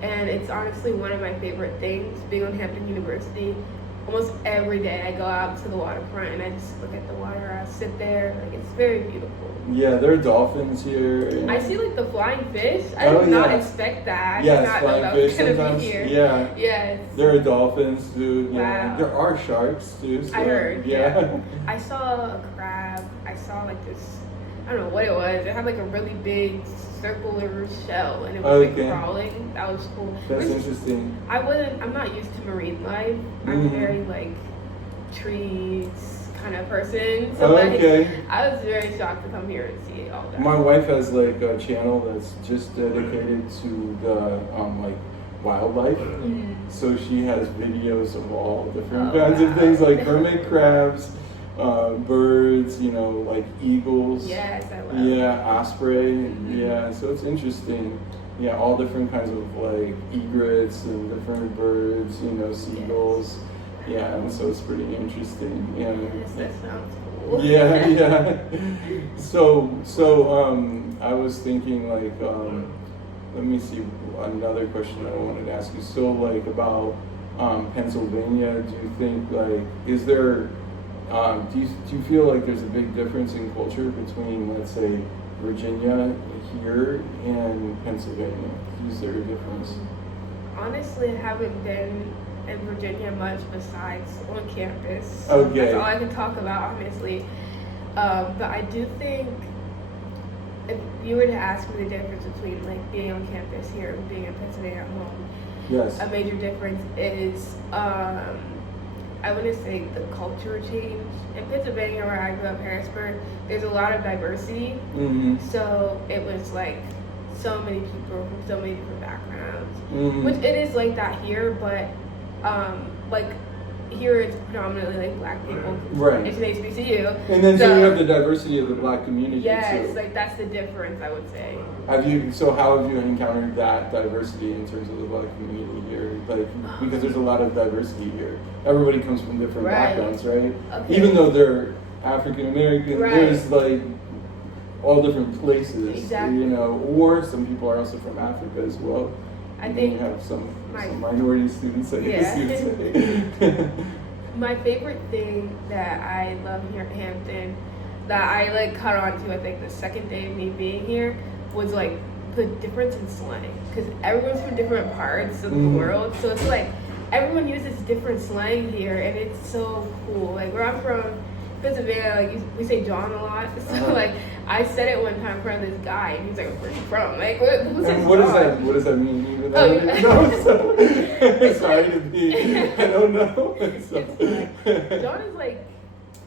and it's honestly one of my favorite things. Being on Hampton University, almost every day I go out to the waterfront and I just look at the water. I sit there. Like it's very beautiful. Yeah, there are dolphins here. I see like the flying fish. I did not expect that. Yes, I did not flying know that was fish gonna sometimes. be here. Yeah. Yes. There are dolphins too. Yeah. Wow. There are sharks too. So, I heard. Yeah. I saw a crab. I saw like this. I don't know what it was. It had like a really big circular shell, and it was like crawling. That was cool. That's interesting. I'm not used to marine life. I'm very like trees kind of person. So I was very shocked to come here and see all that. My wife has like a channel that's just dedicated to the like wildlife. So she has videos of all different kinds of things, like hermit crabs, birds, like eagles. Yes, I love. Yeah, osprey. Yeah, so it's interesting. Yeah, all different kinds of like egrets and different birds. Seagulls. Yeah, and so it's pretty interesting. Yeah. Yes, that sounds cool. Yeah. So I was thinking like, let me see, another question that I wanted to ask you. So like about Pennsylvania, do you think like, is there, do you feel like there's a big difference in culture between, let's say, Virginia here and Pennsylvania? Is there a difference? Honestly, I haven't been in Virginia much besides on campus. Okay. That's all I can talk about, honestly. But I do think if you were to ask me the difference between like being on campus here and being in Pennsylvania at home, yes, a major difference is I wouldn't say the culture change. In Pennsylvania, where I grew up, Harrisburg, there's a lot of diversity. So it was like so many people from so many different backgrounds, which it is like that here, but like here it's predominantly like black people. Right. It's an HBCU. And then so you have the diversity of the black community yes, too. like that's the difference, I would say. How have you encountered that diversity in terms of the black community here? Like, because there's a lot of diversity here. Everybody comes from different backgrounds, right? Okay. Even though they're African American, there's like all different places, exactly. or some people are also from Africa as well. I think you have some minority students at My favorite thing that I love here at Hampton, that I like caught on to, I think the second day of me being here, was like the difference in slang. Because everyone's from different parts of the world, so it's like everyone uses different slang here, and it's so cool. Like where I'm from, Pennsylvania, like we say John a lot. So like I said it one time in front of this guy, and he's like, "Where are you from?" Like who says John? What does that mean? Even I don't even know. So sorry to be. I don't know. John is like,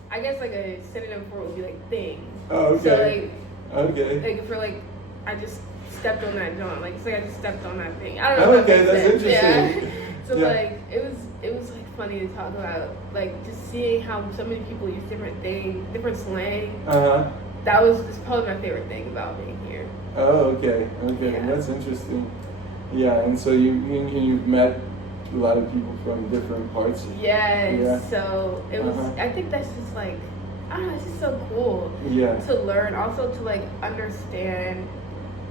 I guess like a synonym for it would be like thing. Oh, okay. So like, okay. like for like, I just stepped on that joint. Like it's like I just stepped on that thing. I don't know. Okay, that's interesting. Yeah. So Yeah. like it was like funny to talk about, like just seeing how so many people use different things, different slang. That was just probably my favorite thing about being here. Oh, okay, Yeah. that's interesting. Yeah, and so you've met a lot of people from different parts. Yes. Yeah. So it was. I think that's just like, I don't know. It's just so cool. Yeah. To learn, also to like understand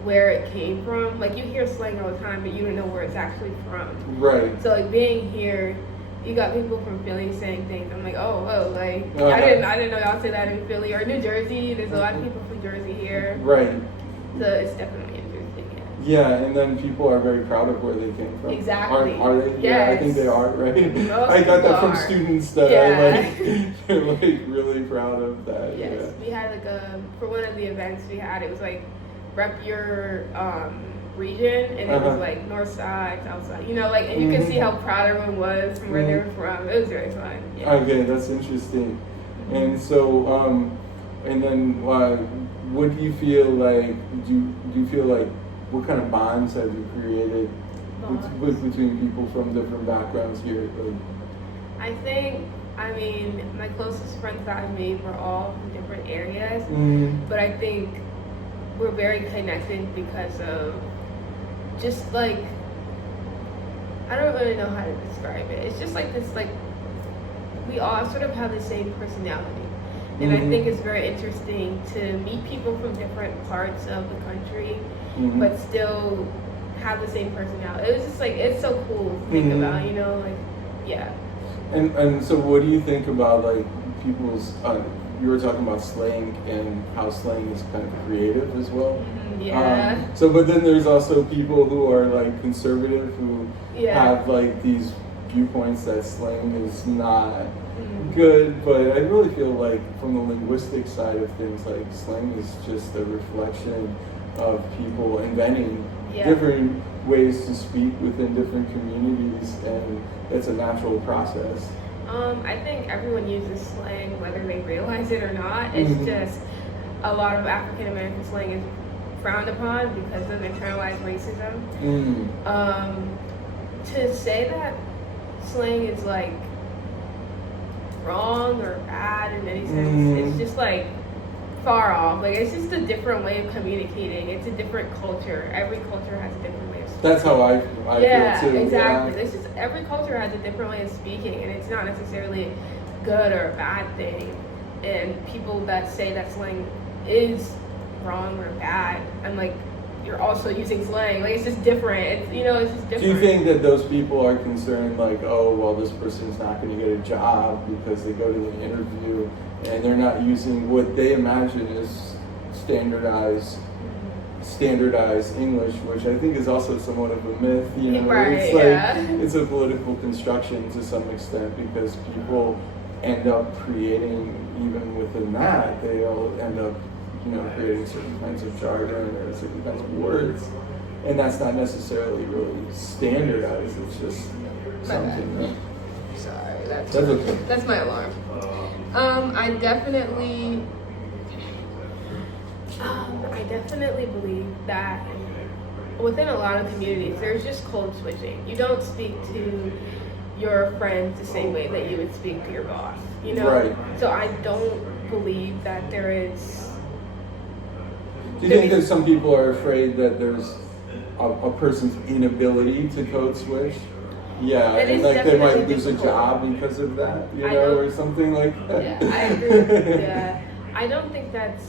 where it came from. Like you hear slang all the time, but you don't know where it's actually from. Right. So like being here, you got people from Philly saying things. I'm like, oh, like Uh-huh. I didn't know y'all say that in Philly or New Jersey. There's a lot of people from Jersey here. Right. So it's definitely interesting. Yeah, and then people are very proud of where they came from. Exactly. Are they? Yes. Yeah, I think they are, right? Most I got that from people are. students that they're like really proud of that. Yes, Yeah. we had like for one of the events we had, it was like rep your region, and it was like north side, south side, you know, like, and you could see how proud everyone was from where they were from. It was very fun. Yeah. Okay, that's interesting. And so, and then what do you feel like? Do you feel like what kind of bonds have you created between people from different backgrounds here? Like, I think, I mean, my closest friends that I've made were all from different areas, but I think we're very connected because of just like, I don't really know how to describe it. It's just like this, like, we all sort of have the same personality. And I think it's very interesting to meet people from different parts of the country, but still have the same personality. It was just like, it's so cool to think about, you know, like, yeah. And so what do you think about like people's, you were talking about slang and how slang is kind of creative as well. Yeah. But then there's also people who are like conservative who have like these viewpoints that slang is not good, but I really feel like from the linguistic side of things, like slang is just a reflection of people inventing different ways to speak within different communities, and it's a natural process. I think everyone uses slang whether they realize it or not. It's just a lot of African American slang is frowned upon because of internalized racism. To say that slang is like wrong or bad in any sense, it's just like far off. Like it's just a different way of communicating. It's a different culture. Every culture has a different way of speaking. That's how I feel too. Exactly. This is every culture has a different way of speaking, and it's not necessarily good or a bad thing. And people that say that slang is wrong or bad, I'm like, you're also using slang. Like it's just different. It's, you know, it's just different. Do you think that those people are concerned, like, oh, well, this person's not going to get a job because they go to the interview and they're not using what they imagine is standardized English, which I think is also somewhat of a myth. You know, it's like it's a political construction to some extent because people end up creating, even within that, they all end up, you know, creating certain kinds of jargon or certain kinds of words, and that's not necessarily really standardized. It's just something that. Sorry, that's okay. That's my alarm. I definitely believe that within a lot of communities, there's just code switching. You don't speak to your friends the same way that you would speak to your boss, you know? Right. So I don't believe that there is... Do you think that some people are afraid that there's a person's inability to code switch? Yeah, and like they might lose a job because of that, you know, or something like that. Yeah, I agree. Yeah, I don't think that's...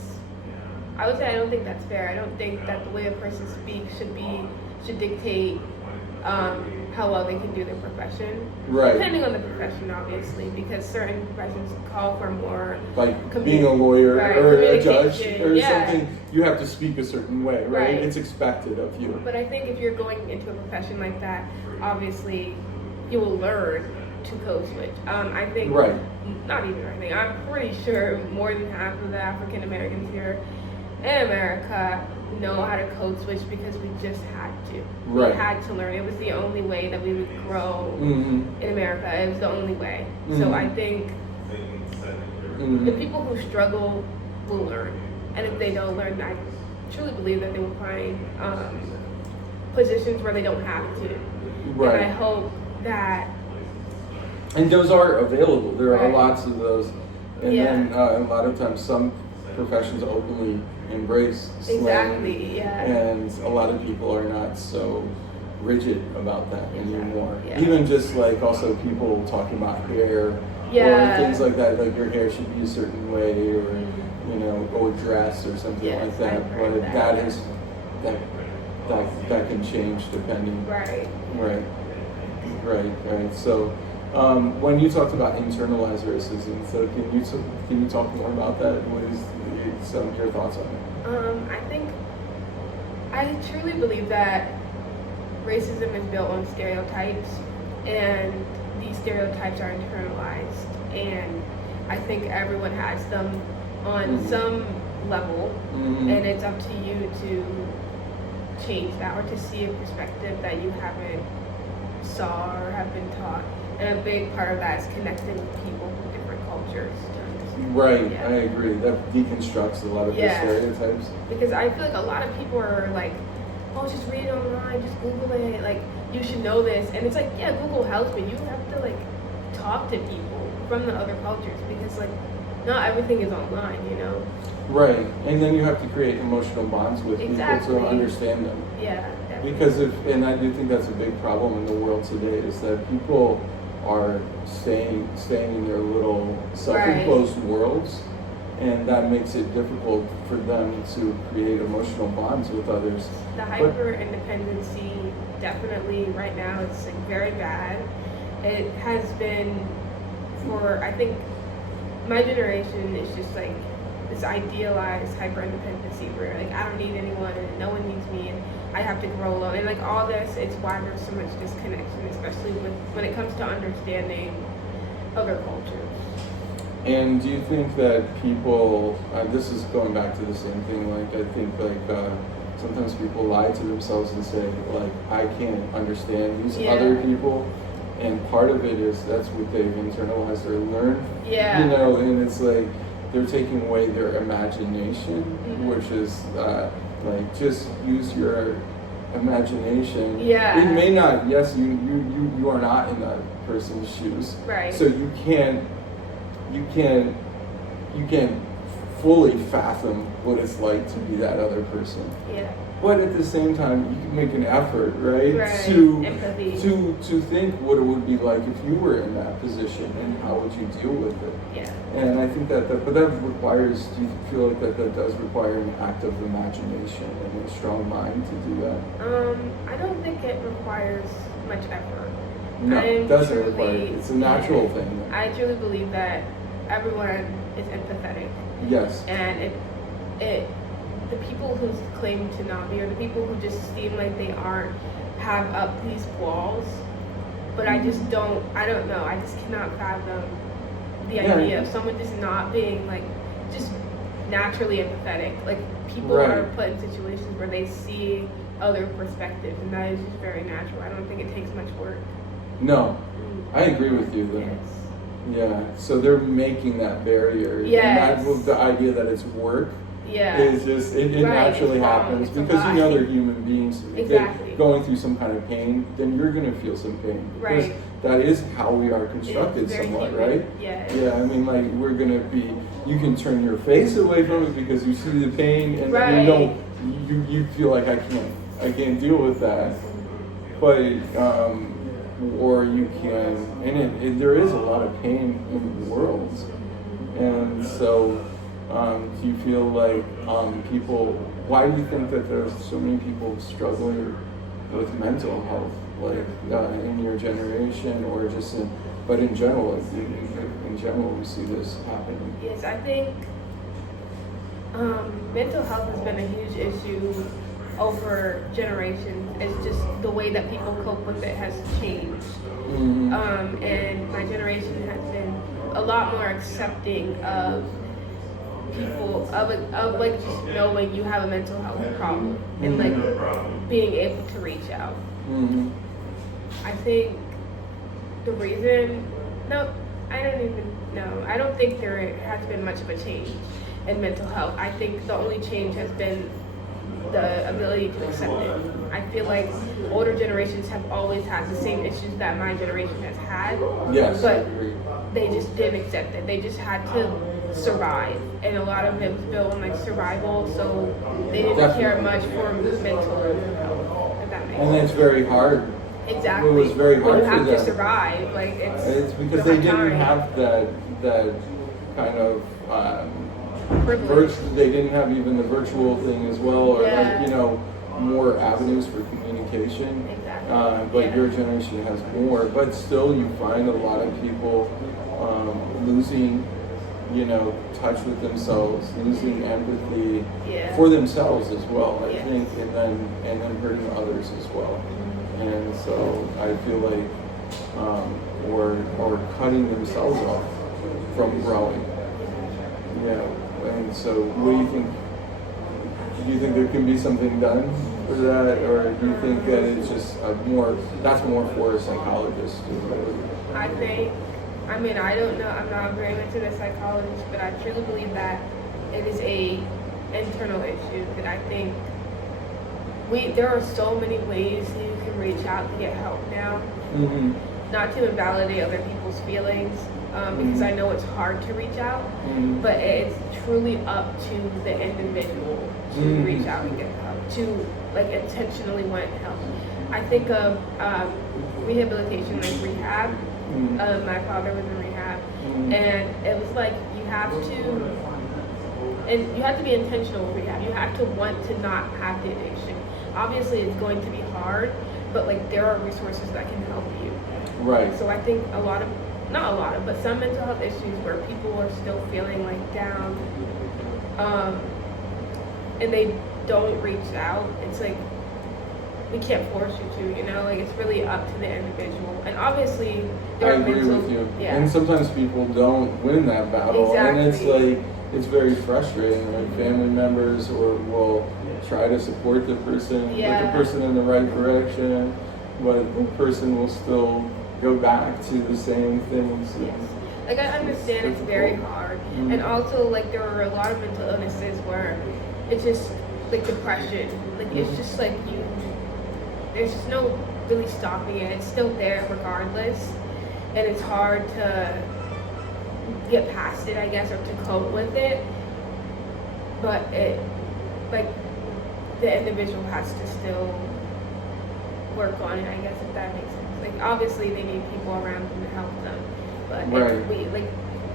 I would say I don't think that's fair. I don't think that the way a person speaks should dictate how well they can do their profession. Right. Depending on the profession, obviously, because certain professions call for more... Like being a lawyer or a judge or something, you have to speak a certain way, right? It's expected of you. But I think if you're going into a profession like that, obviously you will learn to code switch. I think... Not even I think. I'm pretty sure more than half of the African Americans here in America know how to code switch because we just had to. We had to learn. It was the only way that we would grow in America. It was the only way. So I think the people who struggle will learn. And if they don't learn, I truly believe that they will find positions where they don't have to. Right. And I hope that. And those are available. There are Right. lots of those. And Yeah. then a lot of times some professions openly embrace slang. Exactly, yeah. And a lot of people are not so rigid about that anymore. Yeah. Even just like also people talking about hair Yeah. or things like that, like your hair should be a certain way or, you know, or dress or something Yes, like that. I've heard But that, that yeah. is, that can change depending. Right. Right. So, when you talked about internalized racism, so can you talk more about that? What is some of your thoughts on it? I truly believe that racism is built on stereotypes, and these stereotypes are internalized, and I think everyone has them on some level, and it's up to you to change that or to see a perspective that you haven't saw or have been taught. And a big part of that is connecting with people from different cultures. Right, Yeah. I agree. That deconstructs a lot of the Yeah. stereotypes. Because I feel like a lot of people are like, oh, just read it online, just Google it, like, you should know this. And it's like, yeah, Google helps, but you have to, like, talk to people from the other cultures because, like, not everything is online, you know? Right, and then you have to create emotional bonds with people Exactly. to understand them. Yeah, definitely. Because and I do think that's a big problem in the world today, is that people are staying in their little self-enclosed worlds, and that makes it difficult for them to create emotional bonds with others. The hyper-independency definitely right now is like very bad. It has been for, I think, my generation is just like this idealized hyper-independency where like I don't need anyone and no one needs me and I have to grow alone. And like all this, it's why there's so much disconnection, especially when it comes to understanding other cultures. And do you think that people, this is going back to the same thing, like I think like sometimes people lie to themselves and say like, I can't understand these other people, and part of it is that's what they've internalized or learned, Yeah. you know, and it's like they're taking away their imagination, which is like just use your imagination. Yeah. It may not, yes, you are not in that person's shoes. Right. So you can't fully fathom what it's like to be that other person. Yeah. But at the same time, you can make an effort, right? Empathy. To think what it would be like if you were in that position and how would you deal with it. Yeah. And I think but that requires, do you feel like that does require an active imagination and a strong mind to do that? I don't think it requires much effort. No, it doesn't require it. It's a natural thing. I truly believe that everyone is empathetic. Yes. And the people who claim to not be, or the people who just seem like they aren't, have up these walls. But I just don't know. I just cannot fathom the idea of someone just not being like, just naturally empathetic. Like people are put in situations where they see other perspectives, and that is just very natural. I don't think it takes much work. No, I agree with you though. Yes. Yeah, so they're making that barrier. Yes. And the idea that it's work is just, it naturally happens because you know they're human beings. Exactly. Going through some kind of pain, then you're going to feel some pain. Right. That is how we are constructed somewhat, human. right? Yes. Yeah, I mean, like, we're going to be, you can turn your face away from it because you see the pain and you feel like I can't deal with that. But, or you can, and there is a lot of pain in the world. And so, do you feel like people, why do you think that there's so many people struggling with mental health, like in your generation or just but in general, in general we see this happening? Yes, I think mental health has been a huge issue over generations. It's just the way that people cope with it has changed. Mm-hmm. And my generation has been a lot more accepting of people, of like just knowing you have a mental health problem and like being able to reach out. Mm-hmm. I think the reason, I don't even know. I don't think there has been much of a change in mental health. I think the only change has been the ability to accept it. I feel like older generations have always had the same issues that my generation has had. Yes, I but agree. they just didn't accept it. They just had to survive, and a lot of it was built on like survival, so they didn't care much for mental health. If that makes And sense. it's very hard. Exactly. It was very hard you for have them. to survive. Like It's because the they hard didn't time. have that kind of Privilege. they didn't have even the virtual thing as well, or Yeah. more avenues for communication. Exactly. But Yeah. your generation has more. But still, you find a lot of people losing, touch with themselves, losing empathy Yeah. for themselves as well. I Yes. think, and then hurting others as well. And so I feel like, or cutting themselves off from growing. Yeah. And so, what do you think? Do you think there can be something done for that, or do you think that it's just that's more for a psychologist? I think, I don't know, I'm not very much of a psychologist, but I truly believe that it is a internal issue that I think there are so many ways that you can reach out to get help now. Mm-hmm. Not to invalidate other people's feelings, because I know it's hard to reach out, but it's truly up to the individual to reach out and get help, to like intentionally want help. I think of rehabilitation, like rehab. My father was in rehab, and it was like you have to be intentional with rehab. You have to want to not have the addiction. Obviously, it's going to be hard, but like there are resources that can help you. Right. So I think not a lot of, but some mental health issues where people are still feeling like down, and they don't reach out. It's like we can't force you to, like it's really up to the individual. And obviously, I agree with you. Yeah. And sometimes people don't win that battle, Exactly. and it's like it's very frustrating. Like family members will try to support the person, put the person in the right direction, but the person will still go back to the same things. Yes. Like I understand it's very hard, and also like there are a lot of mental illnesses where it's just like depression. Like it's just like there's just no really stopping it. It's still there regardless, and it's hard to get past it, I guess, or to cope with it. But the individual has to still work on it, I guess, if that makes sense. Like obviously they need people around them to help them, but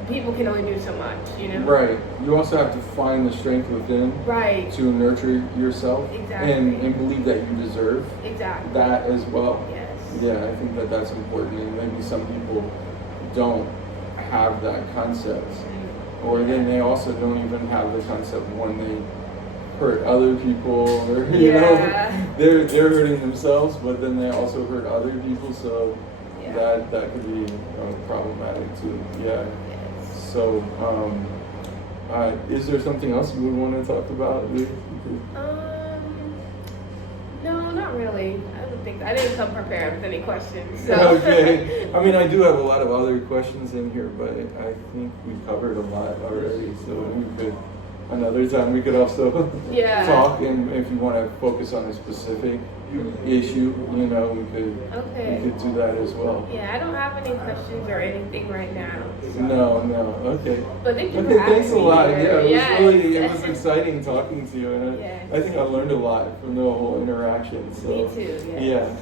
people can only do so much, Right. You also have to find the strength within. Right. To nurture yourself. Exactly. And believe that you deserve. Exactly. That as well. Yes. Yeah, I think that's important, and maybe some people don't have that concept, or then they also don't even have the concept when they hurt other people, or they're hurting themselves, but then they also hurt other people, so that could be problematic too. Yeah. Yes. So, is there something else you would want to talk about? No, not really. I didn't come prepared with any questions. So. Okay. I do have a lot of other questions in here, but I think we covered a lot already. So another time we could also talk, and if you want to focus on a specific issue, we could do that as well. Yeah, I don't have any questions or anything right now. So. No. Okay. But thank you for having thanks a me lot. here. Yeah, it was exciting talking to you, and Yes. I think I learned a lot from the whole interaction. So, Me too. Yes. Yeah.